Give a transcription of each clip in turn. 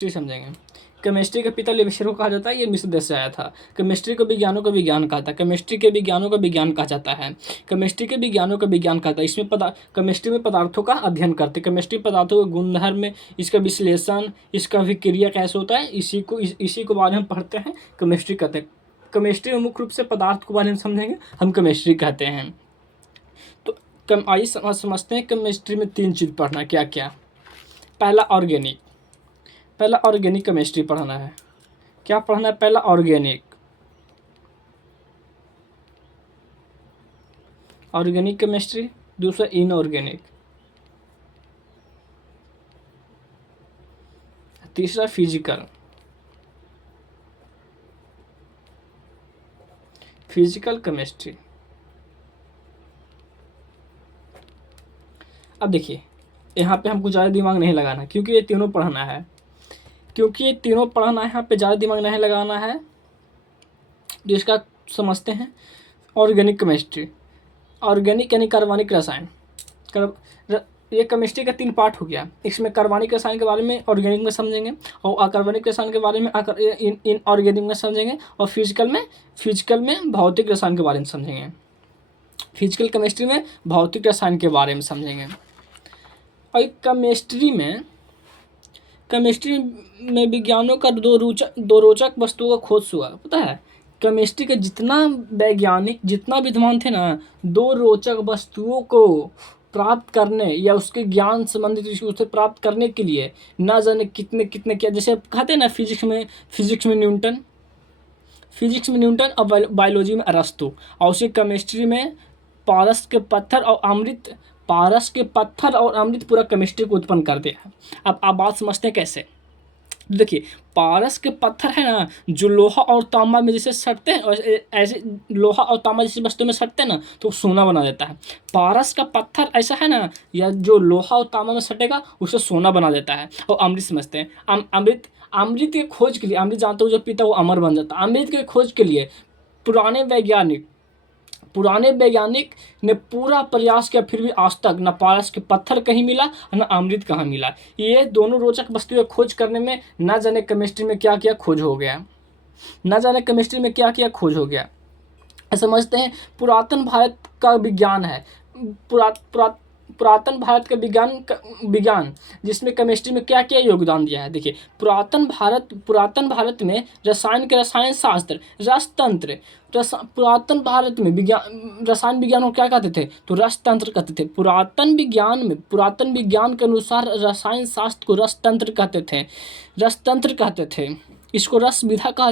समझेंगे। केमिस्ट्री के पिता लेविसियर को कहा जाता है, ये मिस्र देश से आया था। केमिस्ट्री को विज्ञानों का विज्ञान कहा था, केमिस्ट्री के विज्ञानों का विज्ञान कहा जाता है, केमिस्ट्री के विज्ञानों का विज्ञान कहा था। इसमें केमिस्ट्री में पदार्थों का अध्ययन करते, केमिस्ट्री पदार्थों के गुणधर्म में इसका विश्लेषण, इसका विक्रिया कैसे होता है, इसी को बाद में पढ़ते हैं, केमिस्ट्री कहते हैं। केमिस्ट्री में मुख्य रूप से पदार्थ को बारे में समझेंगे, हम केमिस्ट्री कहते हैं। तो आइए समझते हैं केमिस्ट्री में 3 चीज़ पढ़ना क्या क्या। पहला ऑर्गेनिक केमिस्ट्री पढ़ना है। क्या पढ़ना है? पहला ऑर्गेनिक केमिस्ट्री, दूसरा इनऑर्गेनिक, तीसरा फिजिकल केमिस्ट्री। अब देखिए, यहाँ पे हमको ज़्यादा दिमाग नहीं लगाना, क्योंकि ये तीनों पढ़ना है, यहाँ पे ज़्यादा दिमाग नहीं लगाना है। तो इसका समझते हैं। ऑर्गेनिक केमिस्ट्री, ऑर्गेनिक यानी कार्बनिक रसायन। ये केमिस्ट्री का 3 पार्ट हो गया। इसमें कार्बनिक रसायन के बारे में ऑर्गेनिक में समझेंगे, और अकार्बनिक रसायन के बारे में इनऑर्गेनिक में समझेंगे, और फिजिकल में भौतिक रसायन के बारे में समझेंगे। फिजिकल केमिस्ट्री में भौतिक रसायन के बारे में समझेंगे। और केमिस्ट्री में विज्ञानों का दो रोचक वस्तुओं का खोज हुआ। पता है, केमिस्ट्री के जितना वैज्ञानिक, जितना विद्वान थे ना, 2 रोचक वस्तुओं को प्राप्त करने या उसके ज्ञान संबंधित उसे प्राप्त करने के लिए ना जाने कितने क्या, जैसे कहते हैं ना, फिजिक्स में न्यूटन और बायोलॉजी में अरस्तु, और उसी केमिस्ट्री में पारस के पत्थर और अमृत पूरा केमिस्ट्री को उत्पन्न कर दिया। अब आप बात समझते हैं कैसे। देखिए, पारस के पत्थर है ना, जो लोहा और तांबा में जैसे सटते हैं, और ऐसे लोहा और तांबा जैसी वस्तु में सटते हैं ना, तो सोना बना देता है। पारस का पत्थर ऐसा है ना, या जो लोहा और तांबा में सटेगा उसे सोना बना देता है। और अमृत समझते हैं, अमृत के खोज के लिए, अमृत जानते हो जो पीता वो अमर बन जाता है। अमृत के खोज के लिए पुराने वैज्ञानिक ने पूरा प्रयास किया, फिर भी आज तक न पारस के पत्थर कहीं मिला, न अमृत कहाँ मिला। ये दोनों रोचक वस्तुएं खोज करने में न जाने केमिस्ट्री में क्या क्या खोज हो गया। समझते हैं, पुरातन भारत का विज्ञान है, पुरातन भारत का विज्ञान जिसमें केमिस्ट्री में क्या क्या योगदान दिया है। देखिए, पुरातन भारत में रसायन शास्त्र, रसतंत्र, पुरातन भारत में रसायन विज्ञान को क्या कहते थे? तो रसतंत्र कहते थे। पुरातन विज्ञान के अनुसार रसायन शास्त्र को रसतंत्र कहते थे। इसको रस विधा कहा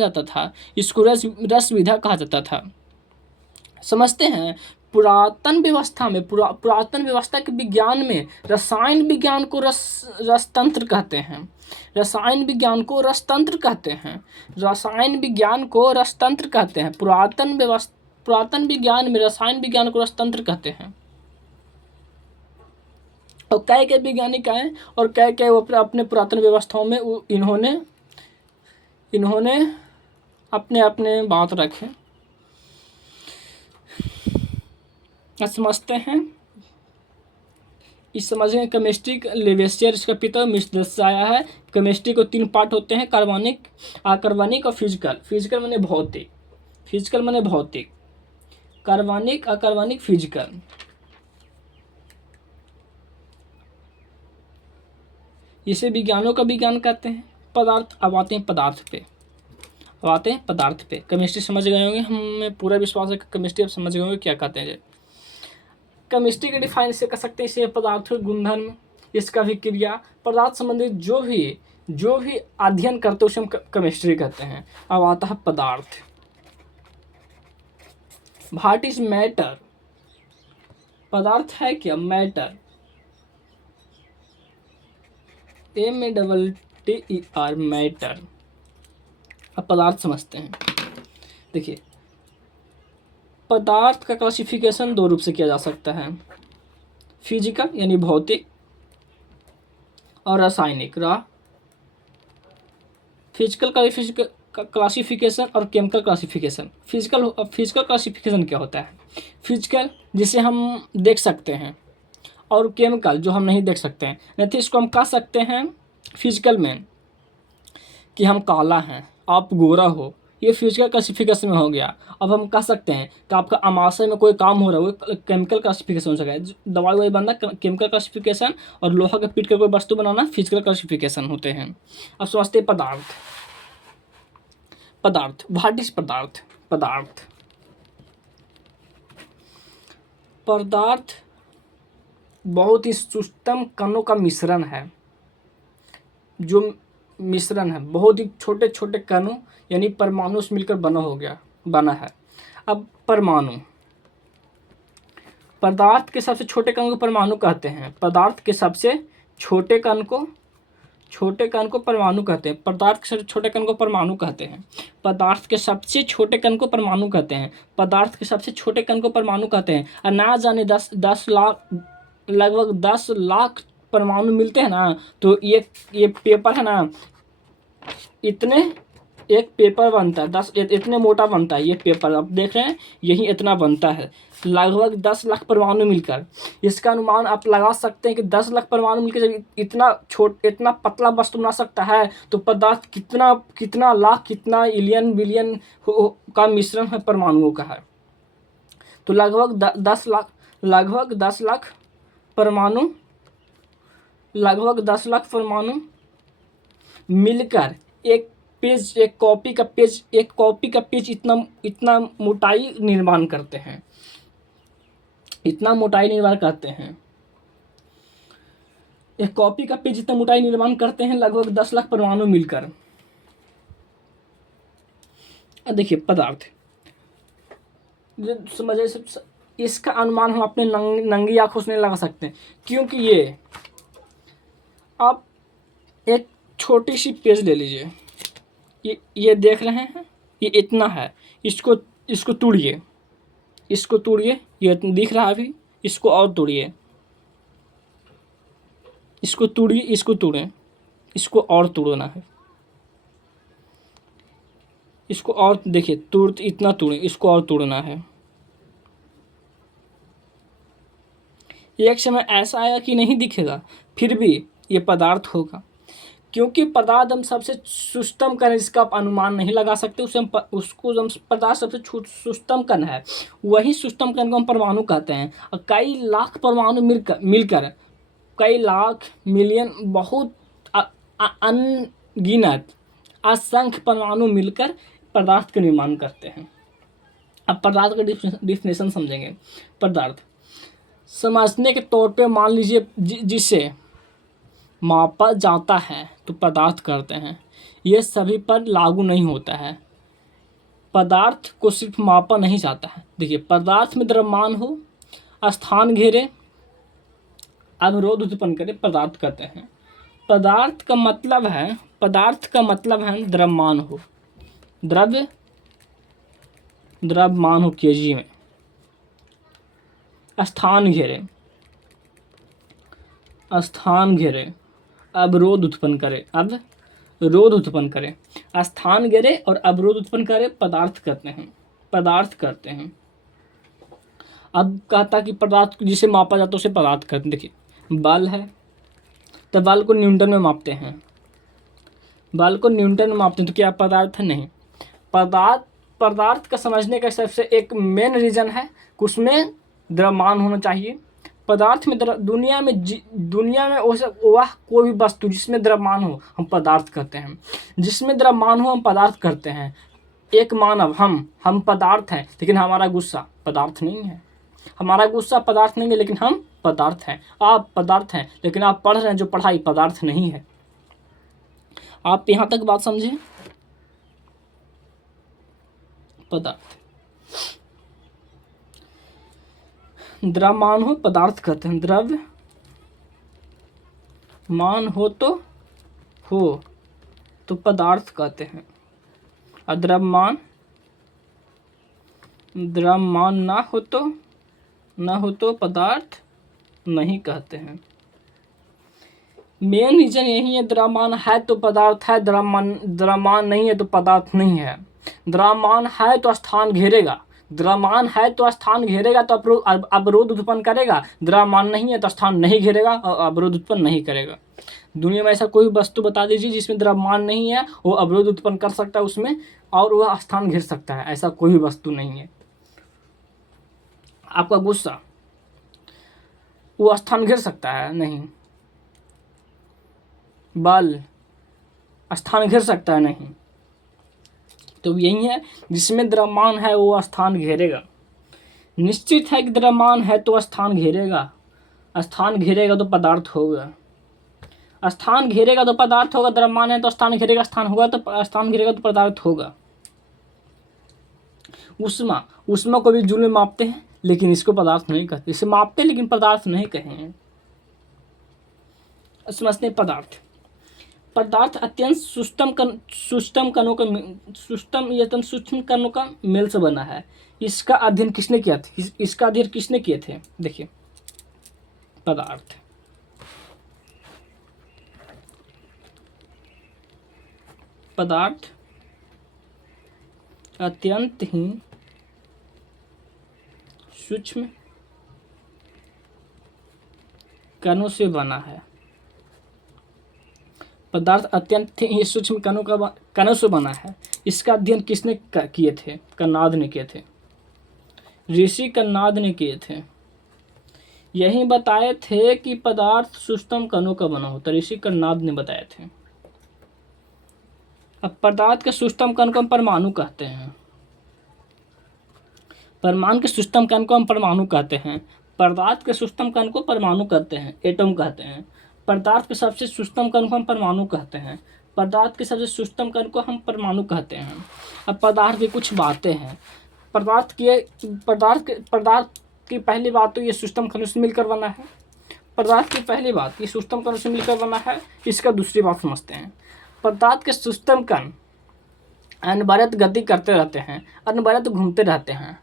जाता था। समझते हैं, पुरातन व्यवस्था के विज्ञान में रसायन विज्ञान को रसतंत्र कहते हैं। पुरातन विज्ञान में रसायन विज्ञान को रसतंत्र कहते हैं। और कई वैज्ञानिक आए, और कई वो अपने पुरातन व्यवस्थाओं में इन्होंने अपने बात रखे। समझते हैं, इस समझेंगे भौतिक लेवेसियर, इसका पिता मिस्र से आया है। केमिस्ट्री को 3 पार्ट होते हैं, कार्बनिक, अकार्बनिक और फिजिकल माने भौतिक, कार्बनिक, अकार्बनिक, फिजिकल। इसे विज्ञानों का विज्ञान कहते हैं। अब आते हैं पदार्थ पे। केमिस्ट्री समझ गए होंगे, हमें पूरा विश्वास है कि केमिस्ट्री आप समझ गए होंगे क्या कहते हैं। केमिस्ट्री के डिफाइन इसे कर सकते हैं, इसे पदार्थ गुणधर्म, इसका विक्रिया, पदार्थ संबंधित जो भी अध्ययन करते हैं उसे हम केमिस्ट्री कहते हैं। अब आता है पदार्थ। What is matter? पदार्थ है क्या? Matter, METTER, matter. अब पदार्थ समझते हैं। देखिए, पदार्थ का क्लासिफिकेशन 2 रूप से किया जा सकता है, फिजिकल यानी भौतिक, और रासायनिक फिजिकल क्लासिफिकेशन और केमिकल क्लासिफिकेशन। फिजिकल क्लासिफिकेशन क्या होता है? फिजिकल जिसे हम देख सकते हैं, और केमिकल जो हम नहीं देख सकते हैं। नहीं तो इसको हम कह सकते हैं फिजिकल में कि हम काला हैं, आप गोरा हो, ये फिजिकल क्लासिफिकेशन में हो गया। अब हम कह सकते हैं कि आपका अमाशय में कोई काम हो रहा है, वो केमिकल क्लासिफिकेशन हो सका है। दवाई ववाई बनना केमिकल क्लासिफिकेशन, और लोहा के पीट कर कोई वस्तु बनाना फिजिकल क्लासिफिकेशन होते हैं। अब समझते हैं पदार्थ। पदार्थ, व्हाट इज पदार्थ? पदार्थ पदार्थ बहुत ही सूक्ष्म कणों का मिश्रण है, जो मिश्रण है बहुत ही छोटे छोटे कणों यानी परमाणु से मिलकर बना है। अब परमाणु, पदार्थ के सबसे छोटे कण को परमाणु कहते हैं। पदार्थ के सबसे छोटे कण को परमाणु कहते हैं। पदार्थ के सबसे छोटे कण को परमाणु कहते हैं। पदार्थ के सबसे छोटे कण को परमाणु कहते हैं। पदार्थ के सबसे छोटे कण को परमाणु कहते हैं। और ना जाने 10 लाख, लगभग 10 लाख परमाणु मिलते हैं ना, तो ये पेपर है ना, इतने एक पेपर बनता है, 10 इतने मोटा बनता है ये पेपर। आप देख रहे हैं यही इतना बनता है, लगभग 10 लाख परमाणु मिलकर। इसका अनुमान आप लगा सकते हैं कि 10 लाख परमाणु मिलकर जब इतना पतला वस्तु बना सकता है, तो पदार्थ कितना लाख, कितना इलियन बिलियन का मिश्रण है परमाणुओं का है। तो लगभग 10 लाख परमाणु मिलकर एक कॉपी का पेज इतना मोटाई निर्माण करते हैं। एक कॉपी का पेज इतना मोटाई निर्माण करते हैं, लगभग 10 लाख परमाणु मिलकर। देखिए पदार्थ समझे, इसका अनुमान हम अपने नंगी आंखों से नहीं लगा सकते, क्योंकि ये आप एक छोटी सी पेज ले लीजिए, ये देख रहे हैं, ये इतना है, इसको तोड़िए, ये दिख रहा है अभी, इसको और तोड़िए, इसको तोड़ें, इसको और तोड़ना है, इसको और देखिए इतना तोड़ें, इसको और तोड़ना है। एक समय ऐसा आया कि नहीं दिखेगा, फिर भी ये पदार्थ होगा, क्योंकि पदार्थ हम सबसे सूक्ष्म कण है, जिसका आप अनुमान नहीं लगा सकते, पदार्थ सबसे सूक्ष्म कण है, वही सूक्ष्म कण को हम परमाणु कहते हैं। और कई लाख परमाणु मिलकर कई लाख मिलियन, बहुत अनगिनत असंख्य परमाणु मिलकर पदार्थ का निर्माण करते हैं। अब पदार्थ का डिफिनेशन समझेंगे। पदार्थ समझने के तौर पे मान लीजिए जिसे मापा जाता है तो पदार्थ करते हैं, यह सभी पर लागू नहीं होता है। पदार्थ को सिर्फ मापा नहीं जाता है। देखिए पदार्थ में द्रव्यमान हो, स्थान घेरे, अवरोध उत्पन्न करे, पदार्थ करते हैं। पदार्थ का मतलब है द्रव्यमान हो, द्रव्यमान हो केजी में, स्थान घेरे, अवरोध उत्पन्न करे, स्थान घेरे और अवरोध उत्पन्न करे, पदार्थ करते हैं। अब कहता कि पदार्थ जिसे मापा जाता है उसे पदार्थ करते हैं। देखिए बल है, तो बल को न्यूटन में मापते हैं, तो क्या पदार्थ है? नहीं। पदार्थ का समझने का सबसे एक मेन रीजन है कि उसमें द्रव्यमान होना चाहिए। पदार्थ में दुनिया में वह कोई भी वस्तु जिसमें द्रव्यमान हो हम पदार्थ कहते हैं, जिसमें द्रव्यमान हो हम पदार्थ करते हैं। एक मानव हम पदार्थ हैं, लेकिन हमारा गुस्सा पदार्थ नहीं है। लेकिन हम पदार्थ हैं। आप पदार्थ हैं, लेकिन आप पढ़ रहे हैं जो पढ़ाई पदार्थ नहीं है। आप यहाँ तक बात समझे? पदार्थ द्रव्यमान हो पदार्थ कहते हैं, द्रव्यमान हो तो पदार्थ कहते हैं। और द्रव्यमान ना हो तो पदार्थ नहीं कहते हैं। मेन रीजन यही है, द्रव्यमान है तो पदार्थ है, द्रव्यमान नहीं है तो पदार्थ नहीं है। द्रव्यमान है तो स्थान घेरेगा, तो अवरोध उत्पन्न करेगा। द्रव्यमान नहीं है तो स्थान नहीं घेरेगा और अवरोध उत्पन्न नहीं करेगा। दुनिया में ऐसा कोई वस्तु बता दीजिए जिसमें द्रव्यमान नहीं है, वो अवरोध उत्पन्न कर सकता है उसमें और वह स्थान घेर सकता है। ऐसा कोई भी वस्तु नहीं है। आपका गुस्सा, वो स्थान घेर सकता है? नहीं। बल स्थान घेर सकता है? नहीं। तो यही है, जिसमें द्रव्यमान है वो स्थान घेरेगा। निश्चित है कि द्रव्यमान है तो स्थान घेरेगा, स्थान घेरेगा तो पदार्थ होगा, स्थान घेरेगा तो पदार्थ होगा। द्रव्यमान है तो स्थान घेरेगा, स्थान होगा तो स्थान घेरेगा तो पदार्थ होगा। उष्मा, उष्मा को भी जूल में मापते हैं लेकिन इसको पदार्थ नहीं कहते। इसे मापते हैं लेकिन पदार्थ नहीं कहेंगे। समझते हैं पदार्थ। पदार्थ अत्यंत सूक्ष्म कणों का सूक्ष्म कणों का मेल से बना है। इसका अध्ययन किसने किया था? इसका अध्ययन किसने किए थे? देखिए, पदार्थ पदार्थ अत्यंत ही सूक्ष्म कणों से बना है। पदार्थ अत्यंत ही सूक्ष्म कणों से बना है। इसका अध्ययन किसने किए थे? कणाद ने किए थे, ऋषि कणाद ने किए थे। यही बताए थे कि पदार्थ सूक्ष्म कणों का बना होता है, ऋषि कणाद ने बताए थे। अब पदार्थ के सूक्ष्म कण को हम परमाणु कहते हैं। परमाणु के सूक्ष्म कण को हम परमाणु कहते हैं। पदार्थ के सूक्ष्म कण को परमाणु कहते हैं, एटम कहते हैं। पदार्थ के सबसे सूक्ष्म कण को हम परमाणु कहते हैं। पदार्थ के सबसे सूक्ष्म कण को हम परमाणु कहते हैं। अब पदार्थ की कुछ बातें हैं। पदार्थ की पहली बात तो ये सूक्ष्म कणों से मिलकर बना है। पदार्थ की पहली बात ये सूक्ष्म कणों से मिलकर बना है। इसका दूसरी बात समझते हैं। पदार्थ के सूक्ष्म कण अनवरत गति करते रहते हैं, अनवरत घूमते रहते हैं।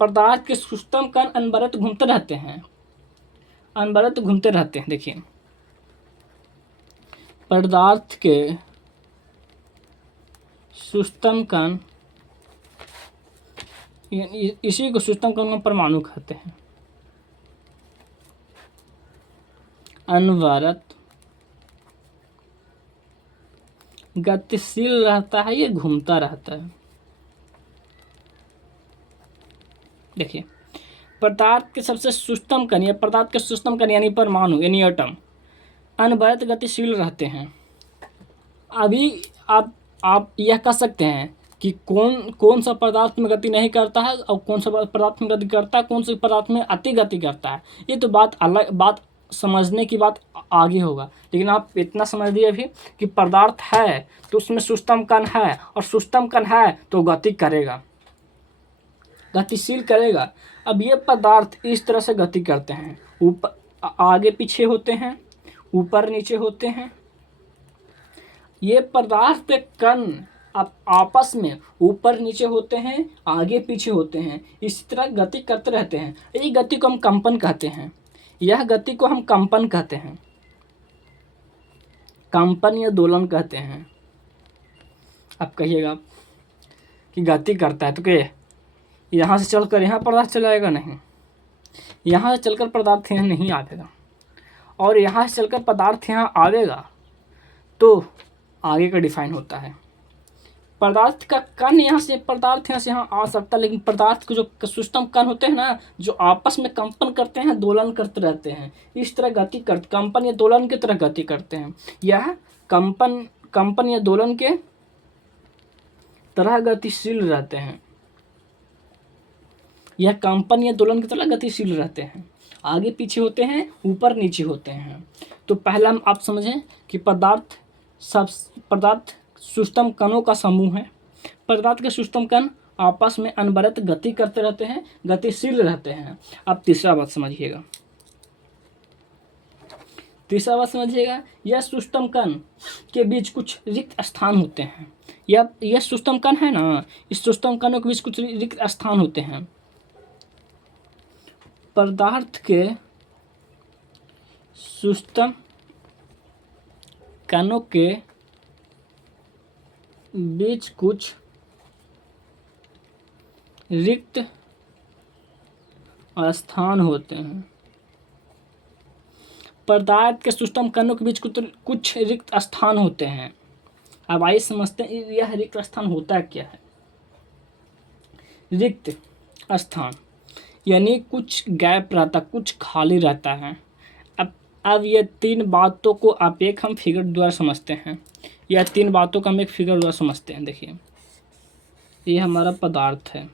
पदार्थ के सूक्ष्म कण अनवरत घूमते रहते हैं, अनवरत घूमते रहते हैं। देखिए, पदार्थ के सूक्ष्म कण, इसी को सूक्ष्म कण को परमाणु कहते हैं। अनवरत गतिशील रहता है, ये घूमता रहता है। देखिए, पदार्थ के सबसे सूक्ष्म कण या पदार्थ के सूक्ष्म कण यानी परमाणु यानी एटम अनवरत गतिशील रहते हैं। अभी आप यह कह सकते हैं कि कौन सा पदार्थ में गति नहीं करता है और कौन सा पदार्थ में गति करता है, कौन से पदार्थ में अति गति करता है। ये तो बात समझने की बात आगे होगा, लेकिन आप इतना समझ लिए अभी कि पदार्थ है तो उसमें सूक्ष्म कण है और सूक्ष्म कण है तो गति करेगा, गतिशील करेगा। अब ये पदार्थ इस तरह से गति करते हैं, ऊपर आगे पीछे होते हैं, ऊपर नीचे होते हैं। ये पदार्थ के कण आपस में ऊपर नीचे होते हैं, आगे पीछे होते हैं, इसी तरह गति करते रहते हैं। ये गति को हम कंपन कहते हैं। यह गति को हम कंपन कहते हैं, कंपन या दोलन कहते हैं। अब कहिएगा कि गति करता है तो क्या यहाँ से चलकर यहाँ पदार्थ चलाएगा? नहीं, यहाँ से चलकर पदार्थ यहाँ नहीं आवेगा, और यहाँ से चलकर पदार्थ यहाँ आवेगा तो आगे का डिफाइन होता है। पदार्थ का कण यहाँ से पदार्थ यहाँ से यहाँ आ सकता है, लेकिन पदार्थ के जो सूक्ष्म कण होते हैं ना, जो आपस में कंपन करते हैं, दोलन करते रहते हैं, इस तरह गति करते, कंपन या दोलन की तरह गति करते हैं। यह कंपन या दोलन के तरह गतिशील रहते हैं। यह कंपन या दोलन की तरह गतिशील रहते हैं, आगे पीछे होते हैं, ऊपर नीचे होते हैं। तो पहला आप समझें कि पदार्थ सूक्ष्म कणों का समूह है। पदार्थ के सूक्ष्म कण आपस में अनवरत गति करते रहते हैं, गतिशील रहते हैं। अब तीसरा बात समझिएगा, यह सूक्ष्म कण के बीच कुछ रिक्त स्थान होते हैं। यह सूक्ष्म कण है ना, इस सूक्ष्म कणों के बीच कुछ रिक्त स्थान होते हैं। पदार्थ के सूक्ष्म कणों के बीच कुछ रिक्त स्थान होते हैं। पदार्थ के सूक्ष्म कणों के बीच कुछ रिक्त स्थान होते हैं। अब आइए समझते हैं यह रिक्त स्थान होता क्या है। रिक्त स्थान यानी कुछ गैप रहता, कुछ खाली रहता है। अब ये तीन बातों को आप एक हम फिगर द्वारा समझते हैं। यह तीन बातों को हम एक फिगर द्वारा समझते हैं। देखिए, ये हमारा पदार्थ है,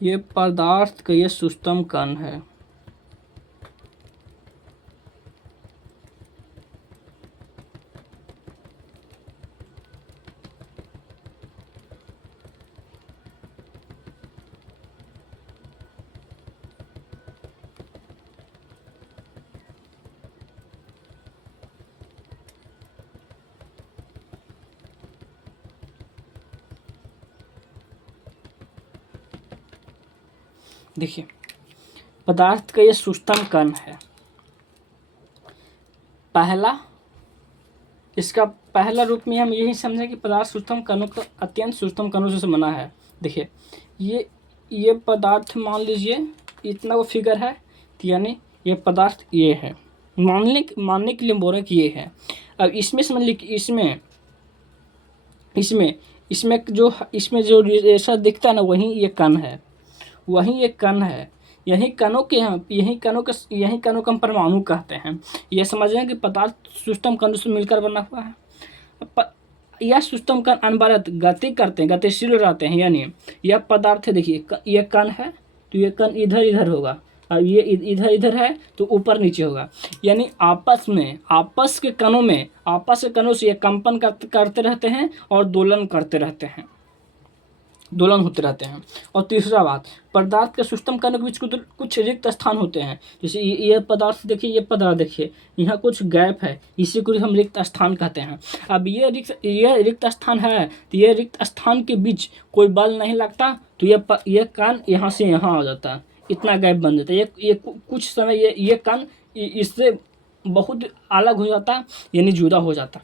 ये पदार्थ का ये सूक्ष्म कण है। देखिए, पदार्थ का ये सूक्ष्म कण है। इसका पहला रूप में हम यही समझें कि पदार्थ सूक्ष्म कणों का अत्यंत सूक्ष्म कणों से बना है। देखिए, ये पदार्थ मान लीजिए इतना वो फिगर है, तो यानी ये पदार्थ ये है। मानने के लिए बोल रहे कि ये है। अब इसमें समझ लीजिए इसमें जो ऐसा दिखता है ना, वही ये कण है, वही एक कण है। यही कणों को हम परमाणु कहते हैं। यह समझें कि पदार्थ सूक्ष्म कणों से मिलकर बना हुआ है। यह सूक्ष्म कण अनवरत गति करते हैं, गतिशील रहते हैं। यानी यह पदार्थ है, देखिए यह कण है तो यह कण इधर इधर होगा, और ये इधर इधर है तो ऊपर नीचे होगा। यानी आपस के कणों से ये कंपन करते रहते हैं और दोलन होते रहते हैं। और तीसरा बात, पदार्थ के सूक्ष्म कणों के बीच कुछ रिक्त स्थान होते हैं। जैसे ये पदार्थ देखिए, ये पदार्थ देखिए, यहाँ कुछ गैप है, इसी को हम रिक्त स्थान कहते हैं। अब ये रिक्त स्थान है, तो ये रिक्त स्थान के बीच कोई बल नहीं लगता, तो ये कण यहाँ से यहाँ आ जाता है, इतना गैप बन जाता है। ये कुछ समय ये कण इससे बहुत अलग हो जाता, यानी जुदा हो जाता।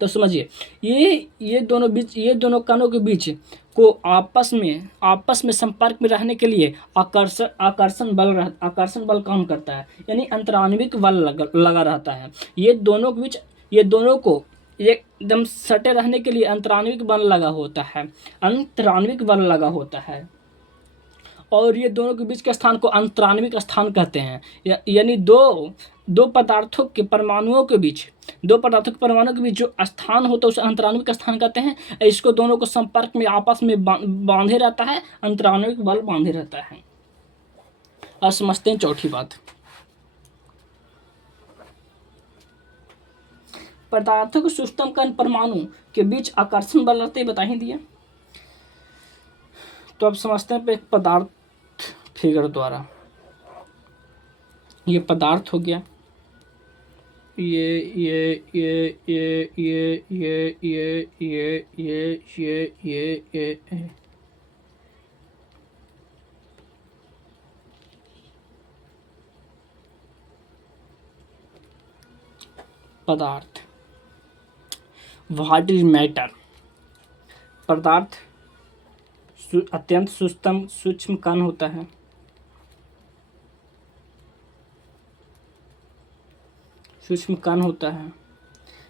तो समझिए, ये दोनों कणों के बीच को आपस में संपर्क में रहने के लिए आकर्षण बल काम करता है, यानी अंतराण्विक बल लगा रहता है। ये दोनों को एकदम सटे रहने के लिए अंतराण्विक बल लगा होता है। और ये दोनों के बीच के स्थान को अंतराण्विक स्थान कहते हैं। यानी दो पदार्थों के परमाणुओं के बीच जो स्थान होता है उसे अंतराण्विक स्थान कहते हैं। इसको दोनों को संपर्क में आपस में बांधे रहता है, अंतराण्विक बल बांधे रहता है। अब समझते हैं चौथी बात। पदार्थों के सूक्ष्म कण परमाणु के बीच आकर्षण बल रहते बता ही दिया। तो अब समझते हैं एक पदार्थ फिगर द्वारा। ये पदार्थ हो गया, ये पदार्थ। What is matter? पदार्थ अत्यंत सूक्ष्म कण होता है।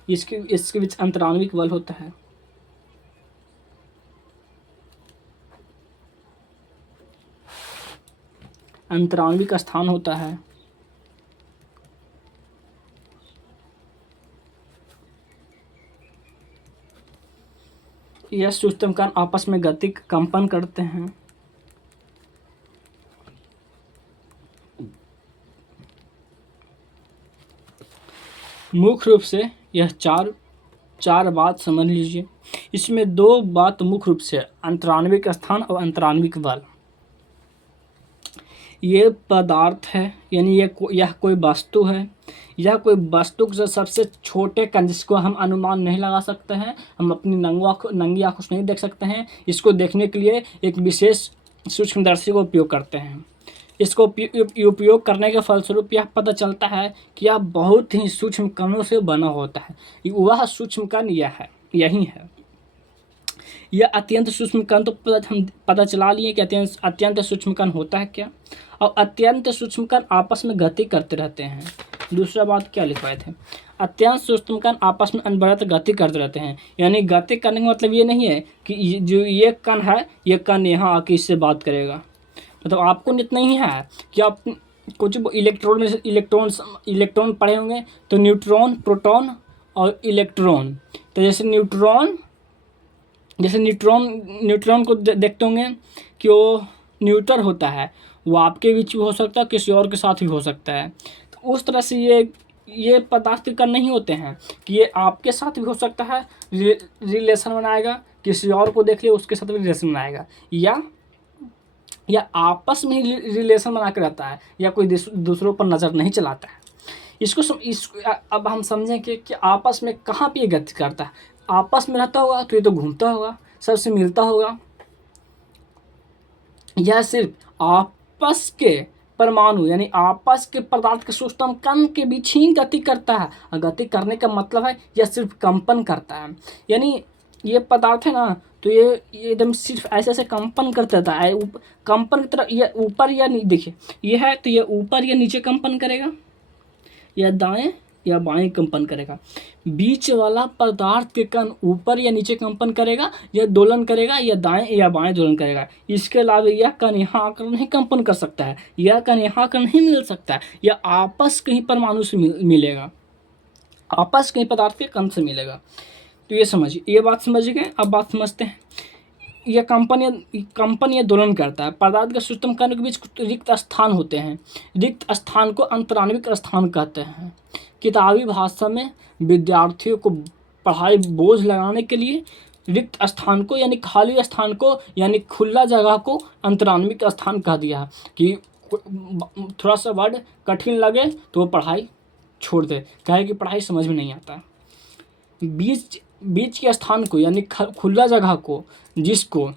इसके बीच अंतराण्विक बल होता है। अंतराण्विक स्थान होता है। यह सूक्ष्म कण आपस में गति कंपन करते हैं। मुख्य रूप से यह चार बात समझ लीजिए। इसमें दो बात मुख्य रूप से, अंतराण्विक स्थान और अंतराण्विक बल। ये पदार्थ है, यानी यह कोई वस्तु है। यह कोई वस्तु से सबसे छोटे कण जिसको हम अनुमान नहीं लगा सकते हैं, हम अपनी नंगी आंखों से नहीं देख सकते हैं। इसको देखने के लिए एक विशेष सूक्ष्मदर्शी का उपयोग करते हैं। इसको उपयोग करने के फलस्वरूप यह पता चलता है कि यह बहुत ही सूक्ष्म कणों से बना होता है। वह सूक्ष्म कण यही है। यह अत्यंत सूक्ष्म कण तो हम पता चला लिए कि अत्यंत सूक्ष्म कण होता है क्या। और अत्यंत सूक्ष्म कण आपस में गति करते रहते हैं। दूसरा बात क्या लिखवाए थे, अत्यंत सूक्ष्म कण आपस में अनवरत गति करते रहते हैं। यानी गति करने का मतलब ये नहीं है कि जो ये कण है ये कण यहाँ आके इससे बात करेगा। मतलब आपको इतना ही है कि आप कुछ इलेक्ट्रॉन में इलेक्ट्रॉन पढ़े होंगे, तो न्यूट्रॉन, प्रोटॉन और इलेक्ट्रॉन। तो जैसे न्यूट्रॉन को देखते होंगे कि वो न्यूट्रल होता है, वो आपके बीच भी हो सकता है, किसी और के साथ भी हो सकता है। तो उस तरह से ये पदार्थ के कण नहीं होते हैं कि ये आपके साथ भी हो सकता है, रिलेशन बनाएगा, किसी और को देख लिया उसके साथ भी रिलेशन बनाएगा, या आपस में ही रिलेशन बना के रहता है, या कोई दूसरों पर नज़र नहीं चलाता है। अब हम समझें कि आपस में कहाँ पे ये गति करता है। आपस में रहता होगा तो ये तो घूमता होगा, सबसे मिलता होगा। यह सिर्फ आपस के परमाणु यानी आपस के पदार्थ के सूक्ष्म कण के बीच ही गति करता है। और गति करने का मतलब है यह सिर्फ कंपन करता है। यानी ये पदार्थ है ना, तो ये एकदम सिर्फ ऐसे कंपन करता रहता है। कंपन की तरह ये ऊपर या नीचे, देखिए ये है तो ये ऊपर या नीचे कंपन करेगा, या दाएं या बाएं कंपन करेगा। बीच वाला पदार्थ के कण ऊपर या नीचे कंपन करेगा, या दोलन करेगा, या दाएं या बाएं दोलन करेगा। इसके अलावा यह कण यहाँ आकर नहीं कंपन कर सकता है, यह कण यहाँ आकर नहीं मिल सकता है, यह आपस के ही परमाणु से मिलेगा, आपस के ही पदार्थ के कण से मिलेगा। तो ये समझिए, ये बात समझ गए। अब बात समझते हैं, यह कंपन या दोलन करता है। पदार्थ के सूक्ष्म कण के बीच रिक्त स्थान होते हैं। रिक्त स्थान को अंतराण्विक स्थान कहते हैं। किताबी भाषा में विद्यार्थियों को पढ़ाई बोझ लगाने के लिए रिक्त स्थान को यानी खाली स्थान को यानी खुला जगह को अंतराण्विक स्थान कह दिया है कि थोड़ा सा वर्ड कठिन लगे तो वो पढ़ाई छोड़ दे, कहे कि पढ़ाई समझ में नहीं आता। बीच के स्थान को यानी खुला जगह को, जिसको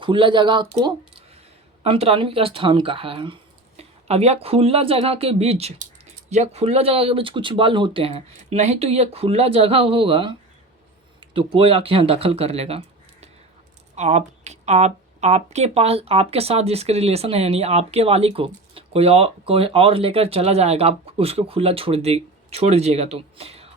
खुला जगह को अंतराण्विक स्थान कहा है। अब यह खुला जगह के बीच कुछ बल होते हैं, नहीं तो यह खुला जगह होगा तो कोई आके यहाँ दखल कर लेगा। आपके पास आपके साथ जिसके रिलेशन है यानी आपके वाली को कोई और लेकर चला जाएगा, आप उसको खुला छोड़ दीजिएगा तो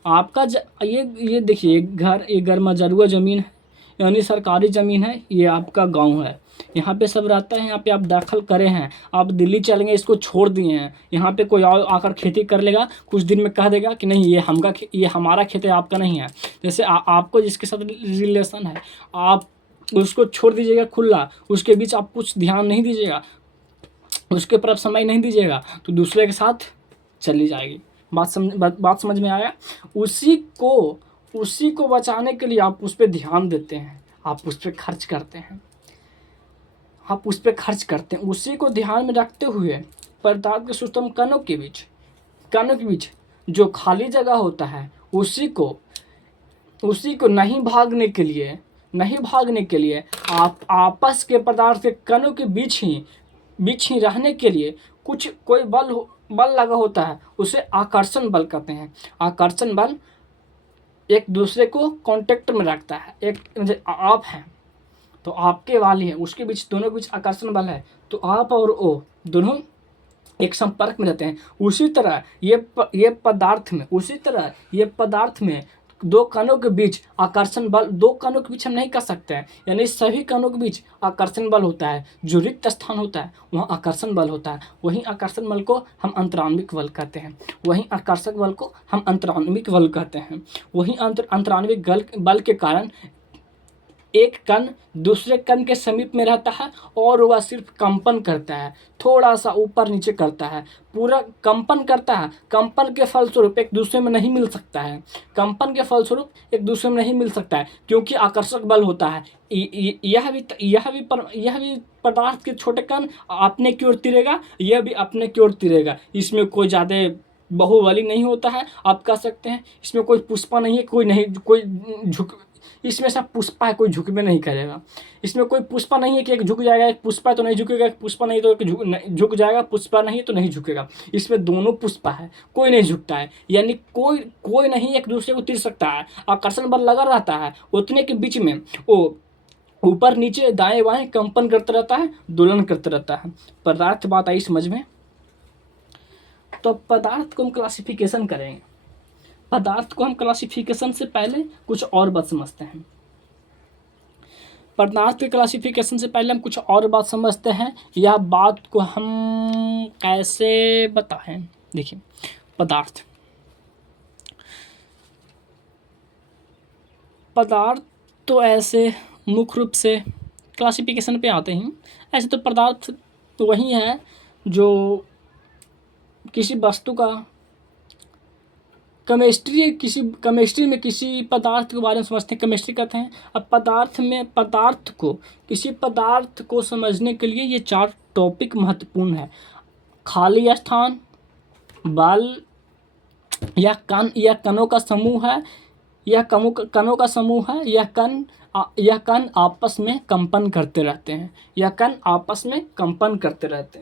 आपका ये देखिए, एक घर मजरूआ ज़मीन है यानी सरकारी ज़मीन है, ये आपका गांव है, यहाँ पे सब रहता है, यहाँ पे आप दाखिल करे हैं, आप दिल्ली चलेंगे, इसको छोड़ दिए हैं, यहाँ पे कोई और आकर खेती कर लेगा, कुछ दिन में कह देगा कि नहीं ये हमारा खेत है, आपका नहीं है। जैसे आपको जिसके साथ रिलेशन है आप उसको छोड़ दीजिएगा खुला, उसके बीच आप कुछ ध्यान नहीं दीजिएगा, उसके तरफ समय नहीं दीजिएगा, तो दूसरे के साथ चली जाएगी। बात समझ में आया। उसी को बचाने के लिए आप उस पर ध्यान देते हैं, आप उस पर खर्च करते हैं, उसी को ध्यान में रखते हुए पदार्थ के सूक्ष्म कणों के बीच जो खाली जगह होता है उसी को नहीं भागने के लिए आप आपस के पदार्थ के कणों के बीच ही रहने के लिए कोई बल लगा होता है, उसे आकर्षण बल कहते हैं। आकर्षण बल एक दूसरे को कांटेक्ट में रखता है। एक आप हैं तो आपके वाली है, उसके बीच दोनों के बीच आकर्षण बल है, तो आप और वो दोनों एक संपर्क में रहते हैं। उसी तरह ये पदार्थ में दो कणों के बीच आकर्षण बल, दो कणों के बीच हम नहीं कर सकते हैं, यानी सभी कणों के बीच आकर्षण बल होता है। जो रिक्त स्थान होता है वहाँ आकर्षण बल होता है, वहीं आकर्षण बल को हम अंतराण्विक बल कहते हैं, वहीं आकर्षक बल को हम अंतराण्विक बल कहते हैं। वहीं अंतराण्विक बल के कारण एक कण दूसरे कण के समीप में रहता है और वह सिर्फ कंपन करता है, थोड़ा सा ऊपर नीचे करता है, पूरा कंपन करता है। कंपन के फलस्वरूप एक दूसरे में नहीं मिल सकता है, क्योंकि आकर्षक बल होता है। यह भी पदार्थ के छोटे कण अपने की ओर तिरेगा, यह भी अपने की ओर तिरेगा। इसमें कोई ज़्यादा बाहुबली नहीं होता है, आप कह सकते हैं। इसमें कोई पुष्पा नहीं है, कोई इसमें सब पुष्पा है, कोई झुकबे नहीं करेगा। इसमें कोई पुष्पा नहीं है कि एक झुक जाएगा, एक पुष्पा तो नहीं झुकेगा, एक पुष्पा नहीं तो एक झुक जाएगा, पुष्पा नहीं तो नहीं झुकेगा। इसमें दोनों पुष्पा है, कोई नहीं झुकता है, यानी कोई कोई नहीं एक दूसरे को तीर सकता है। आकर्षण बल लगा रहता है, उतने के बीच में वो ऊपर नीचे दाएं बाएं कंपन करता रहता है, दोलन करता रहता है। पदार्थ बात आई समझ में। तो पदार्थ को हम क्लासिफिकेशन करेंगे। पदार्थ को हम क्लासिफिकेशन से पहले कुछ और बात समझते हैं। पदार्थ के क्लासिफिकेशन से पहले हम कुछ और बात समझते हैं। यह बात को हम कैसे बताएं? देखिए, पदार्थ तो ऐसे मुख्य रूप से क्लासिफिकेशन पे आते हैं। ऐसे तो पदार्थ तो वही है जो किसी वस्तु का केमिस्ट्री में किसी पदार्थ के बारे में समझते हैं, केमिस्ट्री कहते हैं। अब किसी पदार्थ को समझने के लिए ये 4 टॉपिक महत्वपूर्ण है। खाली स्थान, बल या कणों का समूह है, कणों का समूह है, यह कण आपस में कंपन करते रहते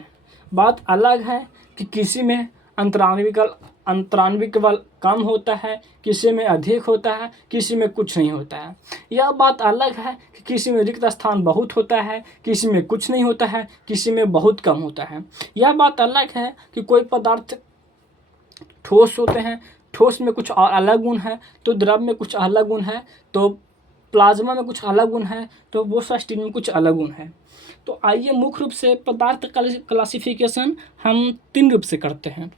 हैं, बात अलग है कि किसी में अंतराण्विक बल कम होता है, किसी में अधिक होता है, किसी में कुछ नहीं होता है। यह बात अलग है कि किसी में रिक्त स्थान बहुत होता है, किसी में कुछ नहीं होता है, किसी में बहुत कम होता है। यह बात अलग है कि कोई पदार्थ ठोस होते हैं, ठोस में कुछ अलग गुण है, तो द्रव में कुछ अलग गुण है, तो प्लाज्मा में कुछ अलग गुण है, तो बोसस्टीन में कुछ अलग गुण है। तो आइए मुख्य रूप से पदार्थ क्लासिफिकेशन हम 3 रूप से करते हैं।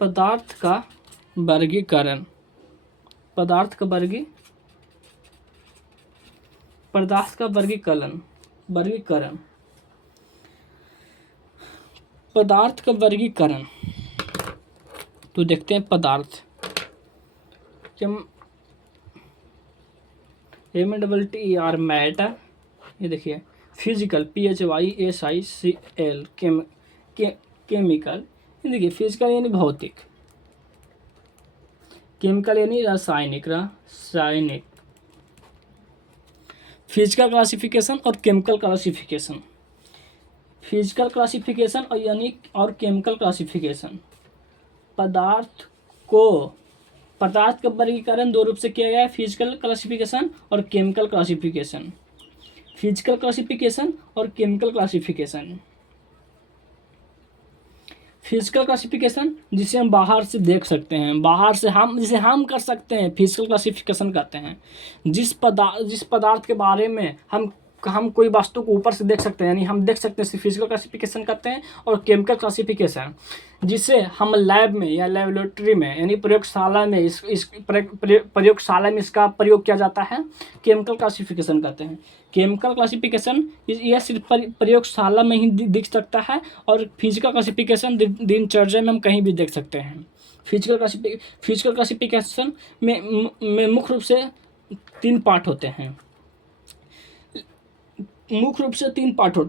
पदार्थ का वर्गीकरण। पदार्थ का वर्गीकरण। तो देखते हैं पदार्थ METTER मैटर, ये देखिए फिजिकल PHYSICL केमिकल, ये देखिए फिजिकल यानी भौतिक, केमिकल यानी रासायनिक। फिजिकल क्लासिफिकेशन और केमिकल क्लासिफिकेशन, फिजिकल क्लासिफिकेशन और केमिकल क्लासिफिकेशन। पदार्थ का वर्गीकरण 2 रूप से किया गया है, फिजिकल क्लासिफिकेशन और केमिकल क्लासिफिकेशन। फिजिकल क्लासिफिकेशन और केमिकल क्लासिफिकेशन। फिजिकल क्लासिफिकेशन जिसे हम बाहर से देख सकते हैं, जिसे हम कर सकते हैं, फिजिकल क्लासिफिकेशन कहते हैं। जिस पदार्थ के बारे में हम कोई वस्तु को ऊपर से देख सकते हैं, यानी हम देख सकते हैं, फिजिकल क्लासिफिकेशन करते हैं। और केमिकल क्लासिफिकेशन जिसे हम लैब में या लेबोरेटरी में यानी प्रयोगशाला में प्रयोगशाला में इसका प्रयोग किया जाता है, केमिकल क्लासिफिकेशन कहते हैं। केमिकल क्लासिफिकेशन यह सिर्फ प्रयोगशाला में ही दिख सकता है, और फिजिकल क्लासिफिकेशन दिनचर्या में हम कहीं भी देख सकते हैं। फिजिकल क्लासिफिकेशन में मुख्य रूप से 3 पार्ट होते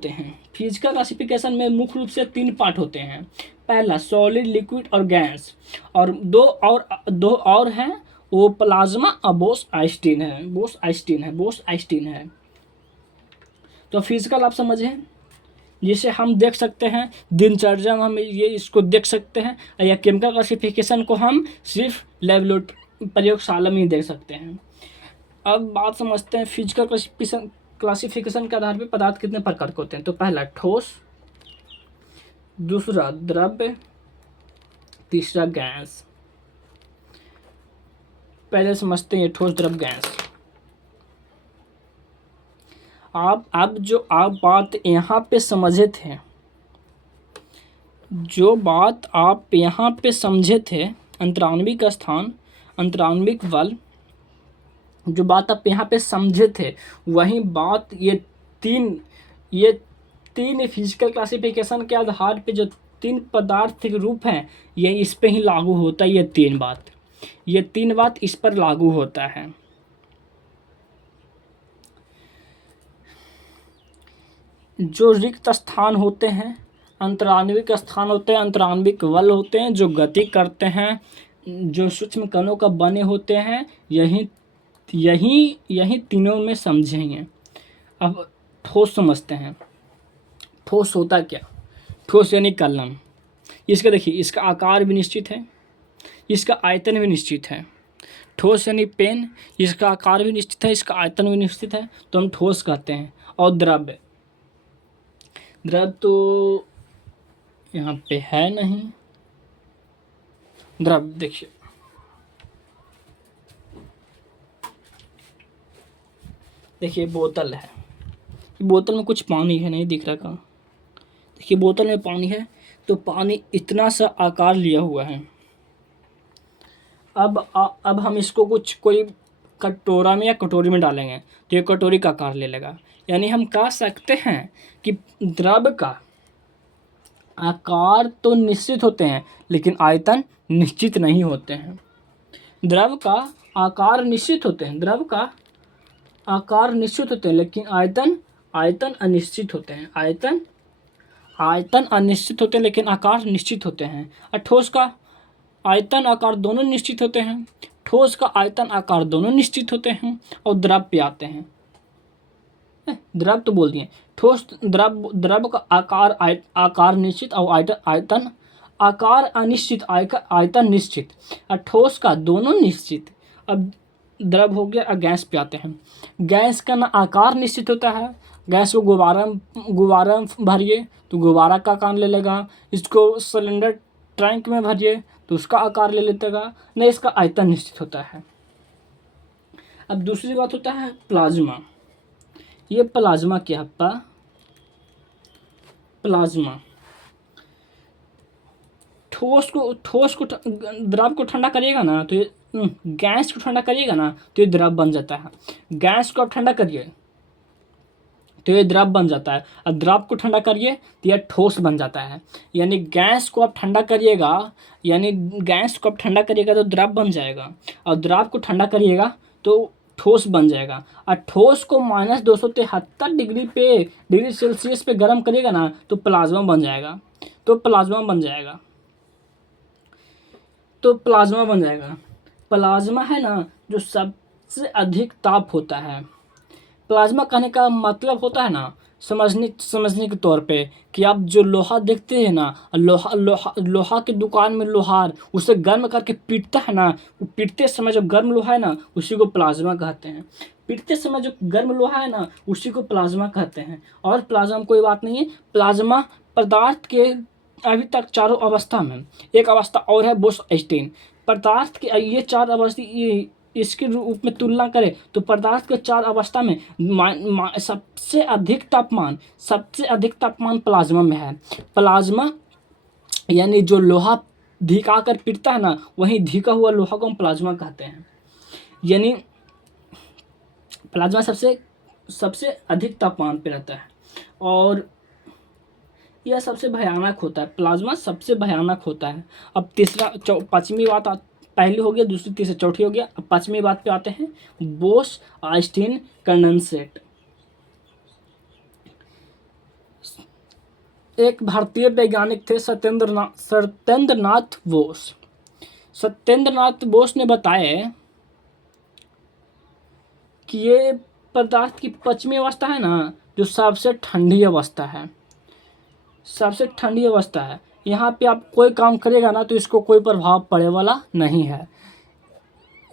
हैं। फिजिकल क्लासिफिकेशन में मुख्य रूप से 3 पार्ट होते हैं। पहला सॉलिड, लिक्विड और गैस, और दो और हैं, वो प्लाज्मा और बोस आइंस्टीन है। तो फिजिकल आप समझे, जिसे हम देख सकते हैं दिनचर्या में, हम इसको देख सकते हैं। या केमिकल क्लासिफिकेशन को हम सिर्फ लेबोरेटरी प्रयोगशाला में ही देख सकते हैं। अब बात समझते हैं फिजिकल क्लासिफिकेशन के आधार पर पदार्थ कितने प्रकार के होते हैं। तो पहला ठोस, दूसरा द्रव्य, तीसरा गैस। पहले समझते हैं ठोस, द्रव्य, गैस। आप बात यहाँ पे समझे थे, अंतराण्विक स्थान, अंतराण्विक बल, जो बात आप यहाँ पे समझे थे, वही बात ये तीन फिजिकल क्लासिफिकेशन के आधार पे जो 3 पदार्थ के रूप हैं, ये इस पे ही लागू होता है। ये तीन बात इस पर लागू होता है। जो रिक्त स्थान होते हैं, अंतराण्विक स्थान होते हैं, अंतराण्विक बल होते हैं जो गति करते हैं, जो सूक्ष्म कणों का बने होते हैं। यही यही यही तीनों में समझेंगे। अब ठोस समझते हैं। ठोस होता क्या? ठोस यानी कलम। इसका देखिए, इसका आकार भी निश्चित है, इसका आयतन भी निश्चित है। ठोस यानी पेन, इसका आकार भी निश्चित है, इसका आयतन भी निश्चित है, तो हम ठोस कहते हैं। और द्रव्य, द्रव्य तो यहाँ पे है नहीं। द्रव्य देखिए, देखिए बोतल है, बोतल में कुछ पानी है, नहीं दिख रहा कहाँ। देखिए बोतल में पानी है, तो पानी इतना सा आकार लिया हुआ है। अब हम इसको कोई कटोरा में या कटोरी में डालेंगे तो ये कटोरी का आकार ले लेगा। यानी हम कह सकते हैं कि द्रव्य का आकार तो निश्चित होते हैं लेकिन आयतन निश्चित नहीं होते हैं। द्रव्य का आकार निश्चित होते हैं, द्रव्य का आकार निश्चित होते हैं लेकिन आयतन अनिश्चित होते हैं। आयतन अनिश्चित होते हैं लेकिन आकार निश्चित होते हैं। और ठोस का आयतन आकार दोनों निश्चित होते हैं, ठोस का आयतन आकार दोनों निश्चित होते हैं। और द्रव्य पे आते हैं। द्रव्य तो बोल दिए, ठोस द्रव्य का आकार निश्चित और आयतन आकार अनिश्चित, आयतन निश्चित। और ठोस का दोनों निश्चित। अब द्रव्य हो गया। और गैस पे आते हैं। गैस का ना आकार निश्चित होता है, गैस को गुब्बारा में भरिए तो गुब्बारा का आकार ले लेगा, इसको सिलेंडर टैंक में भरिए तो उसका आकार ले लेगा, नहीं इसका आयतन निश्चित होता है। अब दूसरी बात होता है प्लाज्मा। ये प्लाज्मा क्या है? प्लाज्मा द्रव को ठंडा करिएगा ना तो ये गैस को ठंडा करिएगा ना तो ये द्रव बन जाता है। गैस को आप ठंडा करिए तो ये द्रव बन जाता है, और द्रव को ठंडा करिए तो यह ठोस बन जाता है। यानी गैस को आप ठंडा करिएगा तो द्रव बन जाएगा, और द्रव को ठंडा करिएगा तो ठोस बन जाएगा। और ठोस को -273 डिग्री सेल्सियस पे गर्म करिएगा ना तो प्लाज्मा बन जाएगा। प्लाज्मा है ना जो सबसे अधिक ताप होता है। प्लाज्मा कहने का मतलब होता है ना, समझने के तौर पे कि आप जो लोहा देखते हैं ना, लोहा की दुकान में लोहार उसे गर्म करके पीटता है ना, पीटते समय जो गर्म लोहा है ना उसी को प्लाज्मा कहते हैं। और प्लाज्मा में कोई बात नहीं है। प्लाज्मा पदार्थ के अभी तक चारों अवस्था में, एक अवस्था और है बोस-आइंस्टीन। पदार्थ के ये चार अवस्था, इसके रूप में तुलना करें तो पदार्थ के चार अवस्था में सबसे अधिक तापमान प्लाज्मा में है। प्लाज्मा यानी जो लोहा धिका कर पीटता है ना, वही धिका हुआ लोहा को हम प्लाज्मा कहते हैं। यानी प्लाज्मा सबसे अधिक तापमान पे रहता है, और यह सबसे भयानक होता है। प्लाज्मा सबसे भयानक होता है। अब पांचवी बात, पहली हो गया, दूसरी, तीसरी, चौथी हो गया। अब पांचवी बात पे आते हैं, बोस-आइंस्टीन कंडेंसेट। एक भारतीय वैज्ञानिक थे सत्येंद्रनाथ बोस। सत्येंद्रनाथ बोस ने बताया कि ये पदार्थ की पांचवी अवस्था है ना जो सबसे ठंडी अवस्था है। यहाँ पे आप कोई काम करेगा ना तो इसको कोई प्रभाव पड़े वाला नहीं है।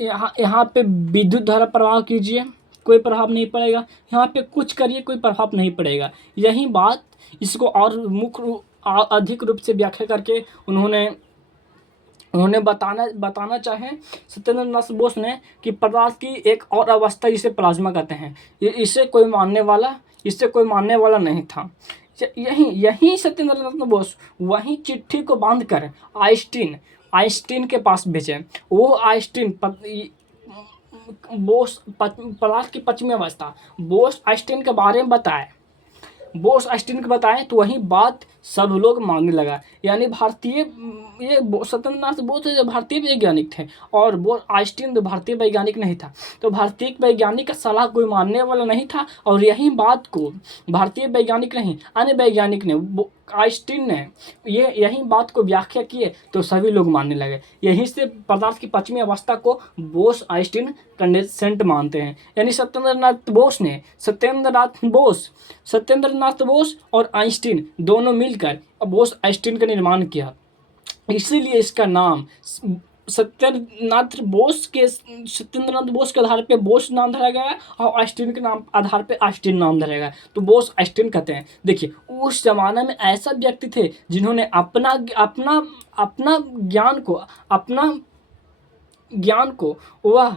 यहाँ पे विद्युत धारा प्रवाह कीजिए, कोई प्रभाव नहीं पड़ेगा। यहाँ पे कुछ करिए, कोई प्रभाव नहीं पड़ेगा। यही बात इसको और अधिक रूप से व्याख्या करके उन्होंने बताना चाहे सत्येंद्रनाथ बोस ने कि पदार्थ की एक और अवस्था जिसे प्लाज्मा कहते हैं। इससे कोई मानने वाला नहीं था। यही सत्येंद्रनाथ बोस वही चिट्ठी को बांध कर आइंस्टीन के पास भेजे। वो आइंस्टीन बोस पदार्थ की पांचवी अवस्था बोस आइंस्टीन के बारे में बताए। तो वही बात सब लोग मानने लगा। यानी भारतीय ये सत्येंद्रनाथ बोस जो भारतीय वैज्ञानिक थे और वो आइंस्टीन तो भारतीय वैज्ञानिक नहीं था। तो भारतीय वैज्ञानिक का सलाह कोई मानने वाला नहीं था और यही बात को भारतीय वैज्ञानिक नहीं अन्य वैज्ञानिक ने आइंस्टीन ने यही बात को व्याख्या किए तो सभी लोग मानने लगे। यहीं से पदार्थ की पश्चिमी अवस्था को बोस आइंस्टीन कंडेंसेंट मानते हैं। यानी सत्येंद्रनाथ बोस और आइंस्टीन दोनों मिलकर बोस आइंस्टीन का निर्माण किया। इसीलिए इसका नाम सत्येंद्रनाथ बोस के आधार पे बोस नाम धरा गया है और आइंस्टीन के नाम आधार पे आइंस्टीन नाम धरा गया है। तो बोस आइंस्टीन कहते हैं। देखिए उस जमाने में ऐसा व्यक्ति थे जिन्होंने अपना अपना अपना ज्ञान को वह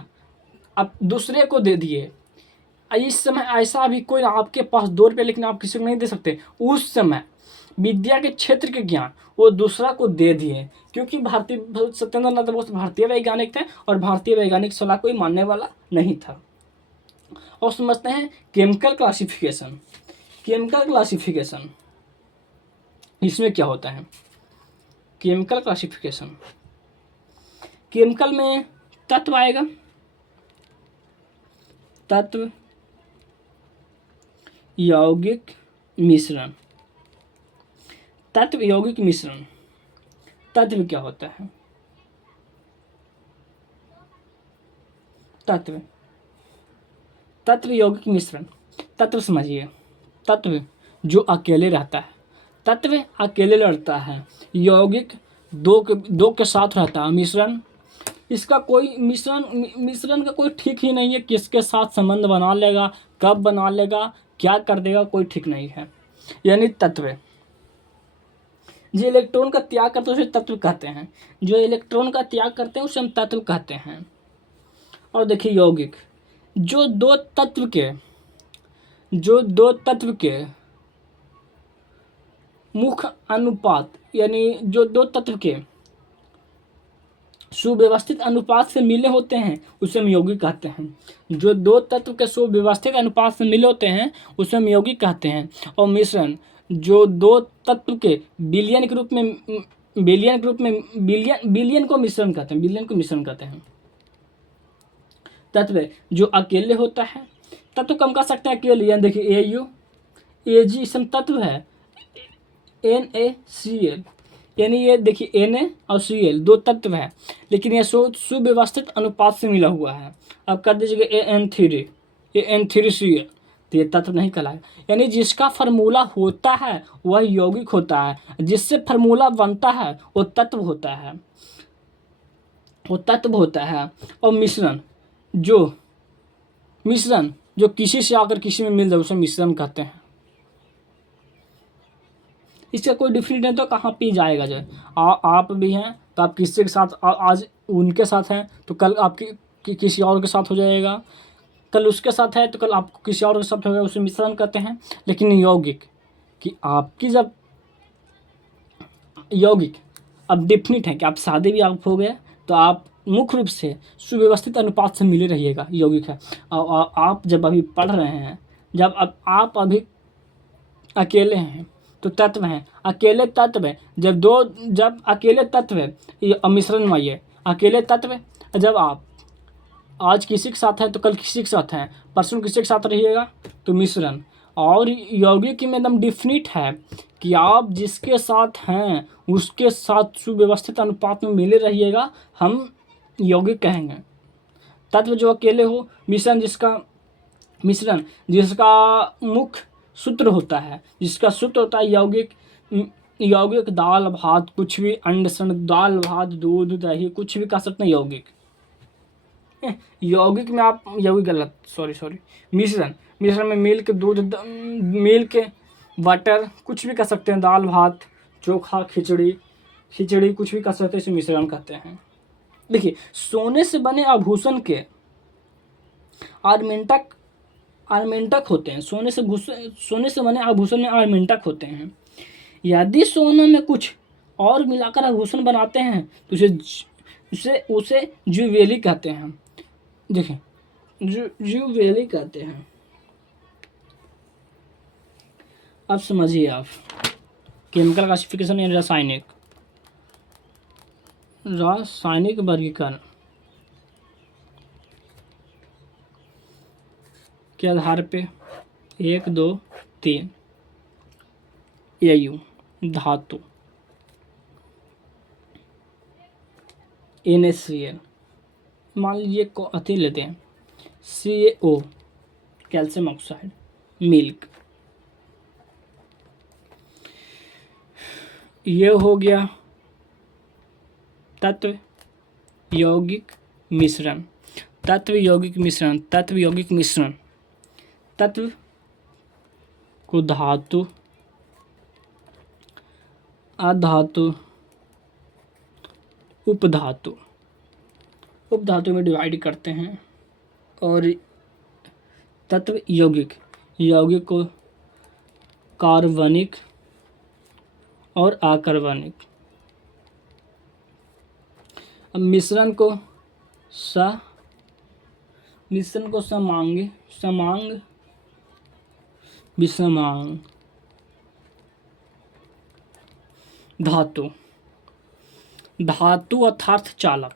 अब दूसरे को दे दिए। इस समय ऐसा भी कोई आपके पास 2 रुपये लेकिन आप किसी को नहीं दे सकते। उस समय विद्या के क्षेत्र के ज्ञान वो दूसरा को दे दिए क्योंकि सत्येंद्रनाथ बोस भारतीय वैज्ञानिक थे और भारतीय वैज्ञानिक सलाह कोई मानने वाला नहीं था। और समझते हैं केमिकल क्लासिफिकेशन इसमें क्या होता है। केमिकल क्लासिफिकेशन, केमिकल में तत्व आएगा, तत्व, यौगिक मिश्रण। तत्व यौगिक मिश्रण, तत्व क्या होता है? तत्व यौगिक मिश्रण। तत्व समझिए, तत्व जो अकेले रहता है, तत्व अकेले रहता है, यौगिक दो के साथ रहता है। मिश्रण, इसका कोई मिश्रण का कोई ठीक ही नहीं है, किसके साथ संबंध बना लेगा, कब बना लेगा, क्या कर देगा, कोई ठीक नहीं है। यानी तत्व जो इलेक्ट्रॉन का त्याग करते हैं उसे तत्व कहते हैं, जो इलेक्ट्रॉन का त्याग करते हैं उसे हम तत्व कहते हैं। और देखिए यौगिक, जो दो तत्व के मुख्य अनुपात, यानी जो दो तत्व के सुव्यवस्थित अनुपात से मिले होते हैं उसे हम यौगिक कहते हैं। जो दो तत्व के सुव्यवस्थित अनुपात से मिले होते हैं उसे हम यौगिक कहते हैं। और मिश्रण, जो दो तत्व के बिलियन के रूप में बिलियन को मिश्रण कहते हैं। तत्व जो अकेले होता है, तत्व कम कर सकते हैं अकेले। यानी देखिए AG इसमें तत्व है NaCl, यानी ये देखिए Na और Cl दो तत्व है लेकिन यह सुव्यवस्थित अनुपात से मिला हुआ है। अब कर दीजिएगा N3Cl, तो ये तत्व नहीं कहलाएगा। यानी जिसका फार्मूला होता है वह यौगिक होता है, जिससे फार्मूला बनता है वो तत्व होता है। और मिश्रण जो किसी से आकर किसी में मिल जाए उसे मिश्रण कहते हैं। इसका कोई डिफरेंट नहीं तो कहाँ पे जाएगा। जो आप भी हैं तो आप किसी के साथ आज उनके साथ हैं तो कल आपकी किसी और के साथ हो जाएगा, कल उसके साथ है तो कल आपको किसी और के साथ होगा, उसे मिश्रण कहते हैं। लेकिन यौगिक कि आपकी जब यौगिक अब डिफिनिट है कि आप शादी भी आप हो गए तो आप मुख्य रूप से सुव्यवस्थित अनुपात से मिले रहिएगा, यौगिक है। और आप जब अभी पढ़ रहे हैं, जब आप अभी अकेले हैं तो तत्व हैं, अकेले तत्व है। जब अकेले तत्व है ये मिश्रण में आइए, अकेले तत्व जब आप आज किसी के साथ हैं तो कल किसी के साथ हैं, परसों किसी के साथ रहिएगा तो मिश्रण। और यौगिक में एकदम डिफिनिट है कि आप जिसके साथ हैं उसके साथ सुव्यवस्थित अनुपात में मिले रहिएगा, हम यौगिक कहेंगे। तत्व जो अकेले हो, मिश्रण जिसका मुख्य सूत्र होता है, यौगिक दाल भात कुछ भी, अंड संड, दाल भात दूध दही कुछ भी कह सकते हैं यौगिक। यौगिक में आप यौगिक गलत, सॉरी मिश्रण में मिल्क, दूध, मिल्क, बटर कुछ भी कह सकते हैं, दाल भात, चोखा, खिचड़ी कुछ भी कह सकते हैं, इसे मिश्रण कहते हैं। देखिए सोने से बने आभूषण के आर्मेंटक होते हैं, सोने से बने आभूषण में आर्मेंटक होते हैं। यदि सोने में कुछ और मिलाकर आभूषण बनाते हैं तो उसे ज्वेलरी कहते हैं। देखिए ज्वेलरी कहते हैं। अब समझिए आप केमिकल क्लासिफिकेशन यानी रासायनिक वर्गीकरण के आधार पे 1 2 3 Au धातु, NaCl, मान लीजिए को अति लेते हैं CaO कैल्शियम ऑक्साइड, मिल्क, ये हो गया तत्व यौगिक मिश्रण। तत्व यौगिक मिश्रण, तत्व यौगिक मिश्रण, तत्व को धातु, अधातु, उपधातु, उपधातु में डिवाइड करते हैं। और तत्व यौगिक, यौगिक को कार्बनिक और अकार्बनिक। अब मिश्रण को समांगी, समांग, विषमांग धातु, धातु अर्थात चालक,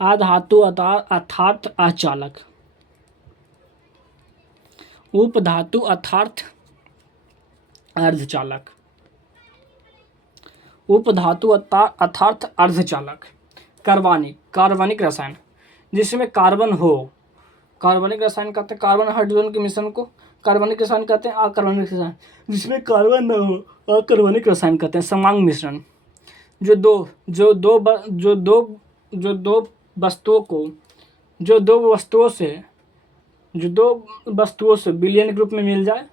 अधातु अर्थात अचालक, उपधातु अर्थात अर्धचालक, उपधातु अर्थात अर्धचालक। कार्बनिक, कार्बनिक रसायन जिसमें कार्बन हो, कार्बनिक रसायन कहते हैं कार्बन हाइड्रोजन के मिश्रण को कार्बनिक रसायन कहते हैं। अकार्बनिक रसायन जिसमें कार्बन न हो, अकार्बनिक रसायन कहते हैं। समांग मिश्रण जो दो वस्तुओं से विलयन ग्रुप में मिल जाए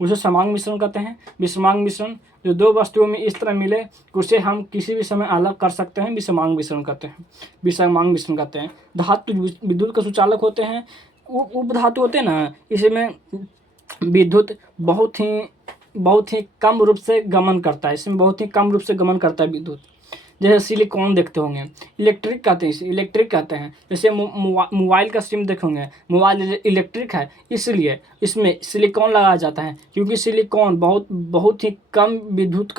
उसे समांग मिश्रण कहते हैं। विषमांग मिश्रण जो दो वस्तुओं में इस तरह मिले उसे हम किसी भी समय अलग कर सकते हैं, विषमांग मिश्रण कहते हैं, विषमांग मिश्रण कहते हैं। धातु विद्युत का सुचालक होते हैं। उपधातु होते हैं ना, इसमें विद्युत बहुत ही कम रूप से गमन करता है, इसमें बहुत ही कम रूप से गमन करता है विद्युत। जैसे सिलिकॉन देखते होंगे, इलेक्ट्रिक कहते हैं, इसे इलेक्ट्रिक कहते हैं। जैसे मोबाइल का सिम देखे होंगे, मोबाइल इलेक्ट्रिक है इसलिए इसमें सिलिकॉन लगाया जाता है, क्योंकि सिलिकॉन बहुत ही कम विद्युत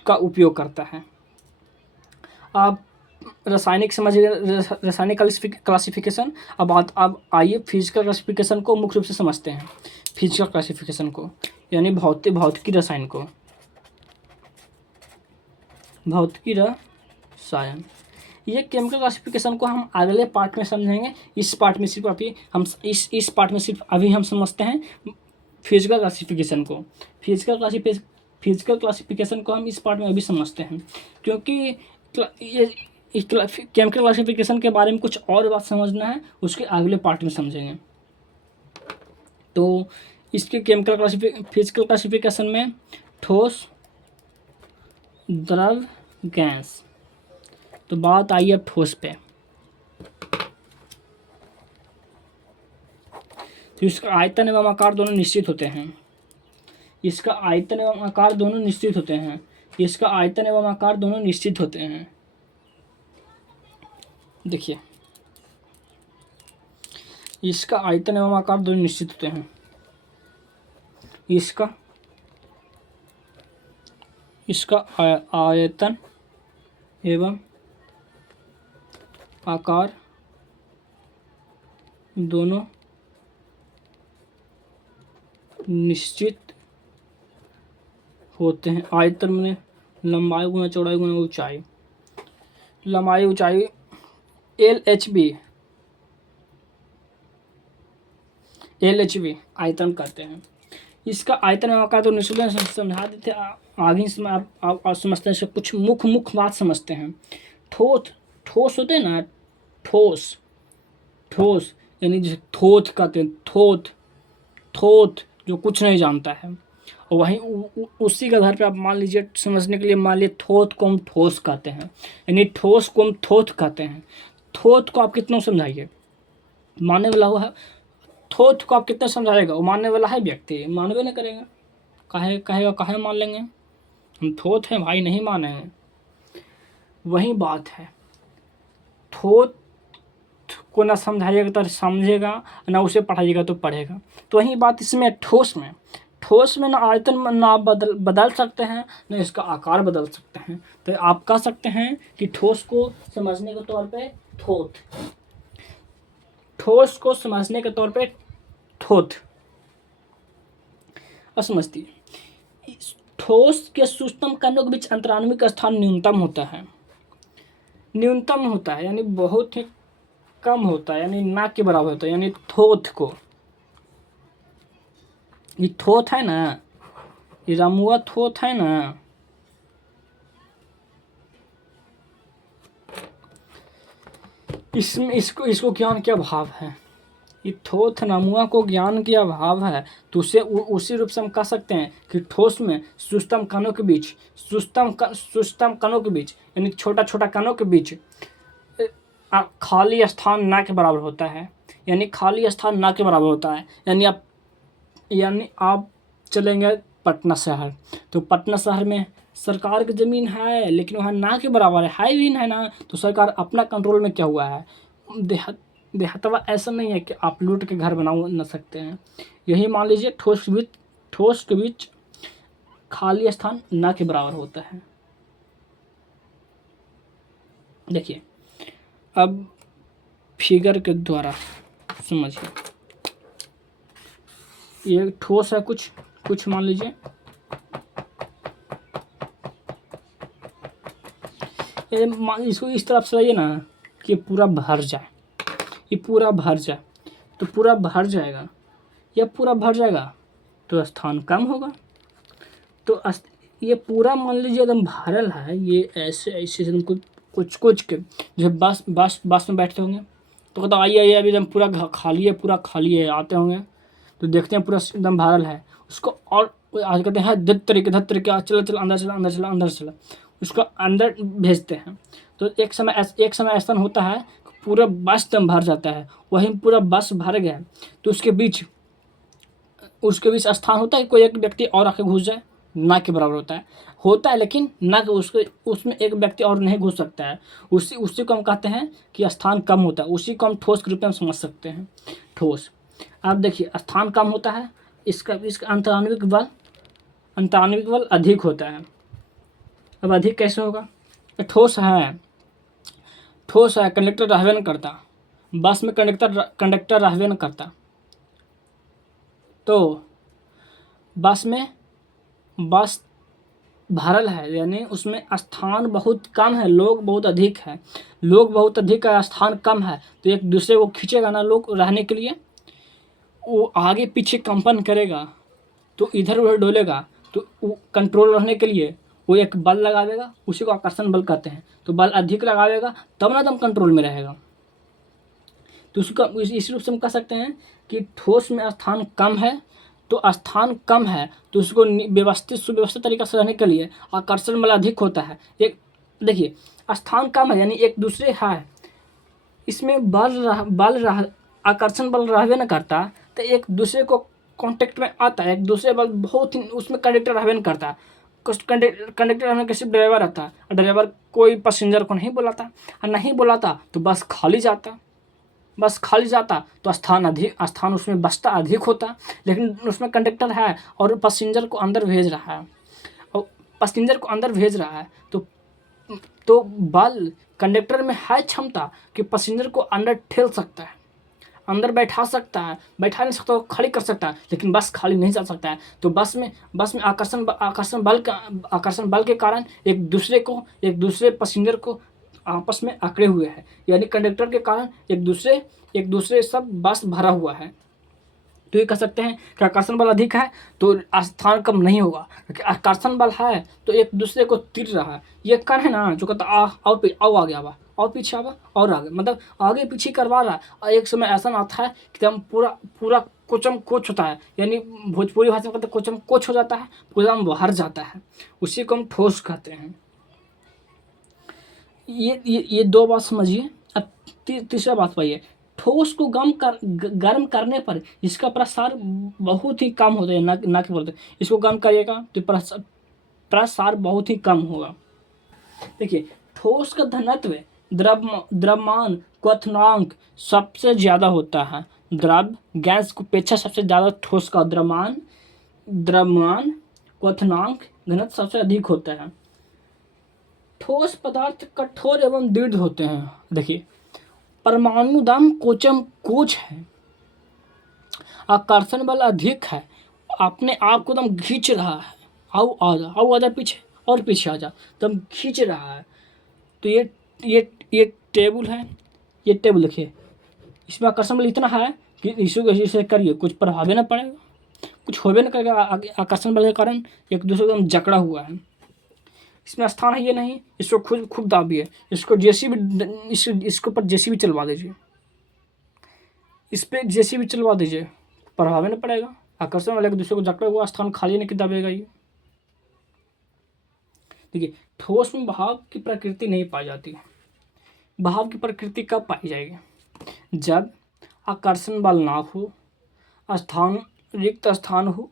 का उपयोग करता है। आप रासायनिक समझिए, रासायनिक क्लासिफिकेशन। अब आइए फिजिकल क्लासिफिकेशन को मुख्य रूप से समझते हैं। फिजिकल क्लासिफिकेशन को यानी भौतिकी रसायन को, भौतिकी रसायन। ये केमिकल क्लासिफिकेशन को हम अगले पार्ट में समझेंगे। इस पार्ट में सिर्फ इस पार्ट में सिर्फ अभी हम समझते हैं फिजिकल क्लासिफिकेशन को। फिजिकल क्लासिफिकेशन को हम इस पार्ट में अभी समझते हैं, क्योंकि केमिकल क्लासिफिकेशन के बारे में कुछ और बात समझना है, उसके अगले पार्ट में समझेंगे। तो इसके फिजिकल क्लासिफिकेशन में ठोस, द्रव, गैस। तो बात आई अब ठोस पे। तो इसका आयतन एवं आकार दोनों निश्चित होते हैं। इसका आयतन एवं आकार दोनों निश्चित होते हैं। इसका आयतन एवं आकार दोनों निश्चित होते हैं। देखिए, इसका आयतन एवं आकार दोनों निश्चित होते हैं। इसका आयतन एवं आकार दोनों निश्चित होते हैं। आयतन में लंबाई गुना चौड़ाई गुना ऊंचाई, लंबाई ऊंचाई LHV आयतन कहते हैं। इसका आयतन एवं आकार तो निश्चित समझा देते। आगे इसमें आप समझते हैं, कुछ मुख्य बात समझते हैं। ठोस होते हैं ना, ठोस यानी जैसे थोथ कहते हैं, थोथ जो कुछ नहीं जानता है, और वहीं उसी के आधार पे आप मान लीजिए, समझने के लिए मान लीजिए थोथ को हम ठोस कहते हैं, यानी ठोस को हम थोथ कहते हैं। थोथ को आप कितना समझाइए, मानने वाला हुआ है। थोथ को आप कितना समझाएगा, वो मानने वाला है व्यक्ति, मानवे नहीं करेगा, काहे मान लेंगे, हम थोथ हैं भाई, नहीं मानेंगे। वही बात है, थोथ को ना समझाइएगा तो समझेगा, ना उसे पढ़ाइएगा तो पढ़ेगा। तो वही बात इसमें ठोस में ना आयतन में ना आप बदल सकते हैं, ना इसका आकार बदल सकते हैं। तो आप कह सकते हैं कि ठोस को समझने के तौर पे ठोस को समझने के तौर पे ठोथ असमझती। ठोस के सूक्ष्म कणों के बीच अंतराणविक स्थान न्यूनतम होता है, यानी बहुत ही कम होता है, यानी ना के बराबर होता है। यानी थोथ को, ये थोथ है ना, ये रामुआ थोथ है ना, इसमें इसको ज्ञान के अभाव है। ये ठोस नमुआ को ज्ञान के अभाव है, तो उसे उसी रूप से हम कह सकते हैं कि ठोस में सूक्ष्म कणों के बीच यानी छोटा छोटा कणों के बीच खाली स्थान ना के बराबर होता है। यानी खाली स्थान ना के बराबर होता है। यानी आप चलेंगे पटना शहर, तो पटना शहर में सरकार की ज़मीन है, लेकिन वहाँ ना के बराबर है भी है ना, तो सरकार अपना कंट्रोल में क्या हुआ है। देहातवा ऐसा नहीं है कि आप लूट के घर बना न सकते हैं। यही मान लीजिए ठोस के बीच खाली स्थान ना के बराबर होता है। देखिए अब फिगर के द्वारा समझिए, ये ठोस है कुछ मान लीजिए, इसको इस तरफ से ना कि पूरा भर जाए, ये पूरा भर जाए, तो पूरा भर जाएगा, या पूरा भर जाएगा तो स्थान कम होगा। तो ये पूरा मान लीजिए एकदम भरल है, ये ऐसे एकदम कुछ के जो बस में बैठते होंगे तो कहता आइए अभी एकदम पूरा खाली है, आते होंगे तो देखते हैं पूरा एकदम भरल है, उसको और आज कहते हैं धत तरीके चलो अंदर चला, उसको अंदर भेजते हैं। तो एक समय ऐसा होता है पूरा बस दम भर जाता है, वहीं पूरा बस भर गया तो उसके बीच स्थान होता है, कोई एक व्यक्ति और आके घुस जाए, ना के बराबर होता है, लेकिन ना कि उसमें एक व्यक्ति और नहीं घुस सकता है। उसी को हम कहते हैं कि स्थान कम होता है, उसी को हम ठोस के रूप में समझ सकते हैं। ठोस, आप देखिए स्थान कम होता है, इसका अंतराण्विक बल अधिक होता है। अब अधिक कैसे होगा, ठोस है कंडक्टर रहबे न करता, बस में कंडक्टर रहबे न करता, तो बस भरल है, यानी उसमें स्थान बहुत कम है, लोग बहुत अधिक है, स्थान कम है, तो एक दूसरे को खींचेगा ना लोग रहने के लिए, वो आगे पीछे कंपन करेगा, तो इधर उधर डोलेगा, तो वो कंट्रोल रहने के लिए वो एक बल लगा देगा, उसी को आकर्षण बल कहते हैं। तो बल अधिक लगावेगा तब ना दम कंट्रोल में रहेगा। तो उसका इस रूप से हम कह सकते हैं कि ठोस में स्थान कम है, तो उसको सुव्यवस्थित तरीका से रहने के लिए आकर्षण बल अधिक होता है। एक देखिए स्थान कम है, यानी एक दूसरे है, इसमें आकर्षण बल रहबे न करता, तो एक दूसरे को कांटेक्ट में आता है, एक दूसरे बल बहुत ही उसमें कंडक्टर रहबे न करता, कंडक्टर रहने के सिर्फ ड्राइवर रहता है, और ड्राइवर कोई पैसेंजर को नहीं बुलाता, और नहीं बुलाता तो बस खाली जाता तो स्थान उसमें बचता अधिक होता, लेकिन उसमें कंडक्टर है और पैसेंजर को अंदर भेज रहा है, तो बल कंडक्टर में है क्षमता कि पैसेंजर को अंदर ठेल सकता है, अंदर बैठा नहीं सकता, वो खड़ी कर सकता है, लेकिन बस खाली नहीं जा सकता है। तो बस में आकर्षण बल के कारण एक दूसरे पैसेंजर को आपस में अकड़े हुए हैं, यानी कंडक्टर के कारण एक दूसरे सब बस भरा हुआ है। तो ये कह सकते हैं कि आकर्षण बल अधिक है तो स्थान कम नहीं होगा, क्योंकि आकर्षण बल है तो एक दूसरे को तीर रहा है। ये कण है ना जो कहता आओ आगे आवा, और पीछे आवा और आगे, मतलब आगे पीछे करवा रहा है। और एक समय ऐसा आता है कि हम पूरा कोचम कोच होता है, यानी भोजपुरी भाषा में कहते हैं कोचम कोच हो जाता है, पूरा बाहर जाता है, उसी को हम ठोस कहते हैं। ये दो बात समझिए। अब तीसरा बात पाइए, ठोस को गर्म करने पर इसका प्रसार बहुत ही कम होता है, ना कि बोलते इसको गर्म करिएगा तो प्रसार बहुत ही कम होगा। देखिए ठोस का घनत्व द्रव्यमान क्वथनांक सबसे ज़्यादा होता है, द्रव गैस को अपेक्षा सबसे ज़्यादा ठोस का द्रव्यमान द्रव्यमान क्वथनांक घनत्व सबसे अधिक होता है। ठोस पदार्थ कठोर एवं दृढ़ होते हैं। देखिए, परमाणु दाम कोचम कोच है, आकर्षण बल अधिक है, अपने आप को दम खींच रहा है, आओ आजा पीछे और पीछे आ जा, दम खींच रहा है। तो ये टेबल है, ये टेबल देखिए, इसमें आकर्षण बल इतना है कि इसे करिए कुछ प्रभाव न पड़ेगा, कुछ होबे न करेगा आकर्षण बल के कारण, एक दूसरे को जकड़ा हुआ है। इसमें स्थान है ये नहीं, इसको खूब दाबिए, इसको इसके ऊपर जेसीबी चलवा दीजिए, इस पर जेसीबी चलवा दीजिए, प्रभाव न पड़ेगा, आकर्षण बल एक दूसरे को जकड़ा हुआ, स्थान खाली नहीं दाबेगा ये। देखिए, ठोस में भाव की प्रकृति नहीं पाई जाती। भाव की प्रकृति कब पाई जाएगी? जब आकर्षण बल ना हो, रिक्त स्थान हो,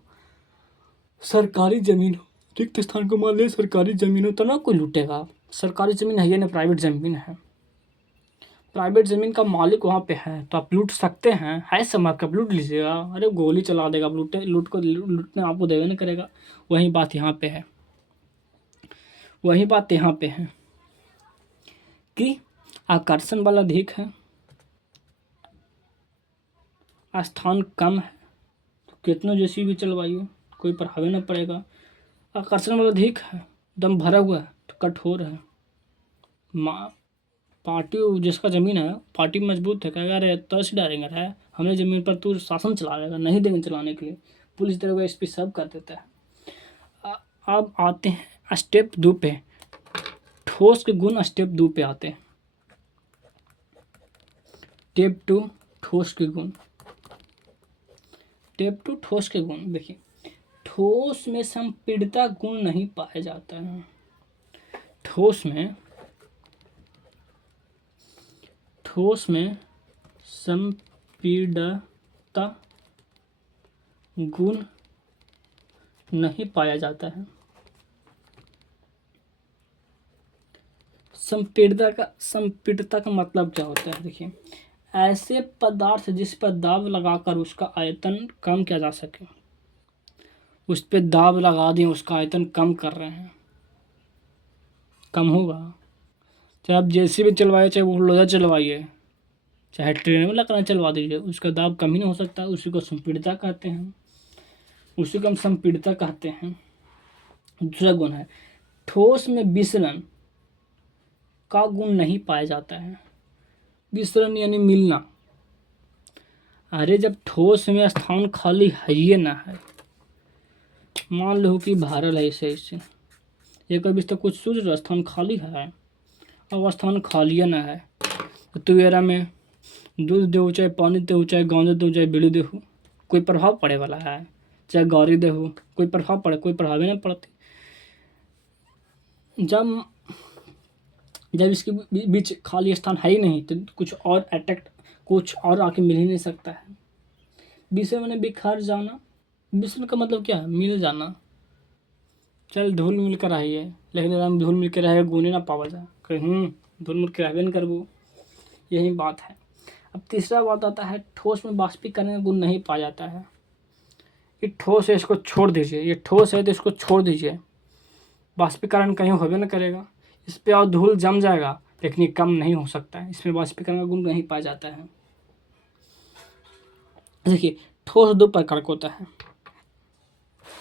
सरकारी जमीन हो। रिक्त स्थान को मान लिया सरकारी जमीन हो तो ना कोई लूटेगा। सरकारी जमीन है ये ना, प्राइवेट जमीन है। प्राइवेट जमीन का मालिक वहाँ पे है तो आप लूट सकते हैं, है समझ कर लूट लीजिएगा। अरे गोली चला देगा, लूटने आपको देवे नहीं करेगा। वही बात यहाँ पे है, वही बात यहाँ पे है कि आकर्षण बल अधिक है, स्थान कम है, तो कितना जैसी भी चलवाइए कोई प्रभाव न पड़ेगा। आकर्षण बल अधिक है, दम भरा हुआ है तो कठोर है। पार्टी जिसका ज़मीन है, पार्टी मजबूत है, कहेगा अरे तर्स डालेंगे है हमें ज़मीन पर, तू शासन चला रहेगा, नहीं देंगे चलाने के लिए, पुलिस दरोगा एसपी सब कर देता है। अब आते हैं स्टेप 2 पे, ठोस के गुण स्टेप 2 पे आते हैं। स्टेप 2 ठोस के गुण। स्टेप 2 ठोस के गुण। देखिए, ठोस में संपीड़ितता गुण नहीं पाया जाता है। ठोस में संपीड़ितता गुण नहीं पाया जाता है। संपीड़ितता का मतलब क्या होता है? देखिए, ऐसे पदार्थ जिस पर दाब लगाकर उसका आयतन कम किया जा सके, उस पर दाब लगा दें, उसका आयतन कम कर रहे हैं, कम होगा। चाहे आप जेसीबी चलवाइए, चाहे बुलडोजर चलवाइए, चाहे ट्रेन में लगाना चलवा दीजिए, उसका दाब कम ही नहीं हो सकता। उसी को संपीड़ितता कहते हैं, उसी को हम संपीड़ितता कहते हैं। दूसरा गुण है, ठोस में विसरण का गुण नहीं पाया जाता है। विसरण यानी मिलना। अरे जब ठोस में स्थान खाली है ही ना है, मान लो कि भारल है इसे ये कभी तक कुछ सूझ रहा, स्थान खाली है, अब स्थान खाली ना है तो तुवेरा में दूध दे, चाहे पानी दे, चाहे गांजा दे, चाहे बीड़ी दे, कोई प्रभाव पड़े वाला है? चाहे गौरी दे, कोई प्रभाव पड़े? कोई प्रभाव ही नहीं पड़ती। जब इसके बीच खाली स्थान है ही नहीं तो कुछ और आके मिल ही नहीं सकता है। विषय मैंने बिखर जाना, विषय का मतलब क्या है? मिल जाना। चल धूल मिल कर आई है, लेकिन धूल मिल कर रहेगा गुने ना पावा जा, कहीं धूल मिल कर रहबे न करबू, यही बात है। अब तीसरा बात आता है, ठोस में वाष्पीकरण का गुण नहीं पाया जाता है। ये ठोस है, इसको छोड़ दीजिए, ये ठोस है तो इसको छोड़ दीजिए, वाष्पीकरण कहीं होबे न करेगा। इस पर और धूल जम जाएगा, लेकिन ये कम नहीं हो सकता है, इसमें वाष्पीकरण का गुण नहीं पाया जाता है। देखिए, ठोस 2 प्रकार का होता है।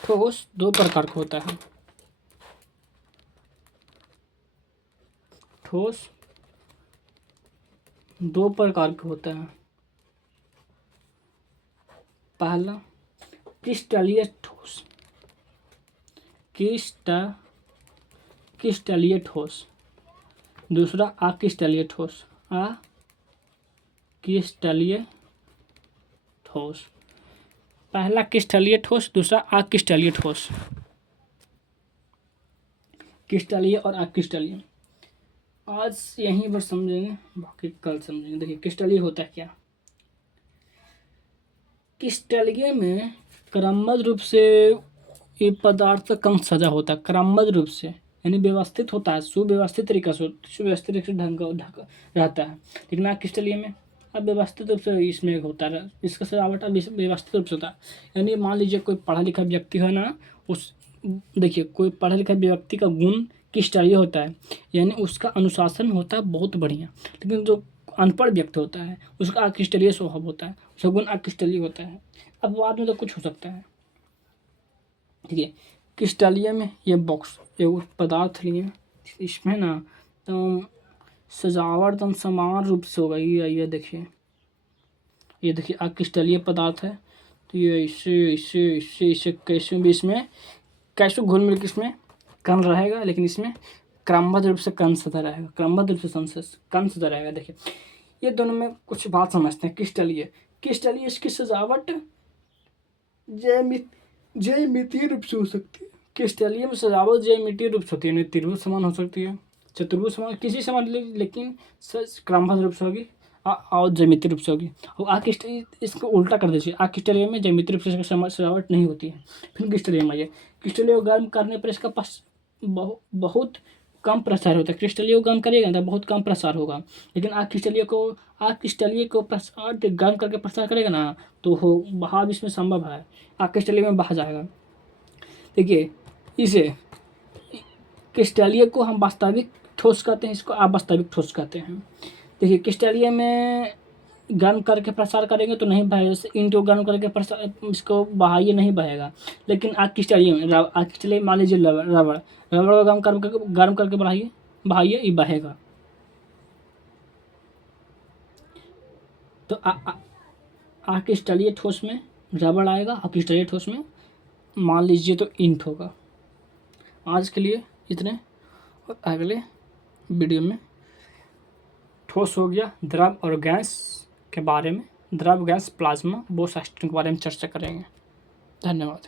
ठोस 2 प्रकार का होता है। ठोस 2 प्रकार का होता है। पहला क्रिस्टलीय ठोस, क्रिस्टलीय ठोस। दूसरा अक्रिस्टलीय ठोस, अक्रिस्टलीय ठोस। पहला क्रिस्टलीय ठोस, दूसरा अक्रिस्टलीय ठोस। क्रिस्टलीय और अक्रिस्टलीय आज यहीं पर समझेंगे, बाकी कल समझेंगे। देखिए, क्रिस्टलीय होता है क्या? क्रिस्टलीय में क्रमबद्ध रूप से ये पदार्थ का कम सजा होता है, क्रमबद्ध रूप से यानी व्यवस्थित होता है, सुव्यवस्थित तरीके से ढंग रहता है। लेकिन अक्रिस्टलीय में अब व्यवस्थित रूप से इसमें होता है, इसका सजावट अब व्यवस्थित रूप से होता है। यानी मान लीजिए कोई पढ़ा लिखा व्यक्ति है ना, उस देखिए कोई पढ़ा लिखा व्यक्ति का गुण किस तरह होता है, यानी उसका अनुशासन होता है बहुत बढ़िया। लेकिन जो अनपढ़ व्यक्ति होता है उसका अक्रिस्टलीय स्वभाव होता है, उसका गुण अक्रिस्टलीय होता है। अब बाद में तो कुछ हो सकता है। ठीक है, क्रिस्टलीय में ये बॉक्स एक पदार्थ लिए, इसमें ना तो सजावट एकदम समान रूप से होगा। ये देखिए, ये देखिए अक्रिस्टलीय पदार्थ है, तो ये इससे इससे इससे इससे कैसे भी इसमें कैसे घुल मिल के इसमें कण रहेगा, लेकिन इसमें क्रमबद्ध रूप से कण सदा रहेगा, क्रमबद्ध रूप से कण सदा रहेगा। देखिए ये दोनों में कुछ बात समझते हैं। क्रिस्टलीय इसकी सजावट ज्यामितीय रूप से हो सकती है। क्रिस्टलीय में सजावट ज्यामितीय रूप से होती है, त्रिभुज समान हो सकती है, चतुर्भुज समान, किसी समान, लेकिन क्रमबद्ध रूप से होगी और ज्यामितीय रूप से होगी। और आर्किस्टलीय इसको उल्टा कर दीजिए, आर्किस्टलीय में ज्यामितीय रूप से सजावट नहीं होती है। फिर क्रिस्टलीय में आइए, क्रिस्टलीय को गर्म करने पर इसका पास बहुत कम प्रसार होता है। क्रिस्टलीय को गर्म करिएगा तो बहुत कम प्रसार होगा, लेकिन आर्किस्टलीय को प्रसार गर्म करके प्रसार करेगा ना तो हो बहाव इसमें संभव है, आर्किस्टलीय में बहा जाएगा। देखिए इसे क्रिस्टलीय को हम वास्तविक ठोस कहते हैं, इसको अवास्तविक ठोस कहते हैं। देखिए क्रिस्टलीय में गर्म करके प्रसार करेंगे तो नहीं बहेगा, जैसे ईंट को गर्म करके प्रसार इसको बहाइए नहीं बहेगा। लेकिन आर्किस्टलीय मान लीजिए रबड़ को गर्म करके बहाइए ये बहेगा। तो आर्किस्टलीय ठोस में रबड़ आएगा, आर्किस्टलीय ठोस में मान लीजिए तो ईंट होगा। आज के लिए इतने, और अगले वीडियो में ठोस हो गया, द्रव और गैस के बारे में, द्रव गैस प्लाज्मा वो सिस्टम के बारे में चर्चा करेंगे। धन्यवाद।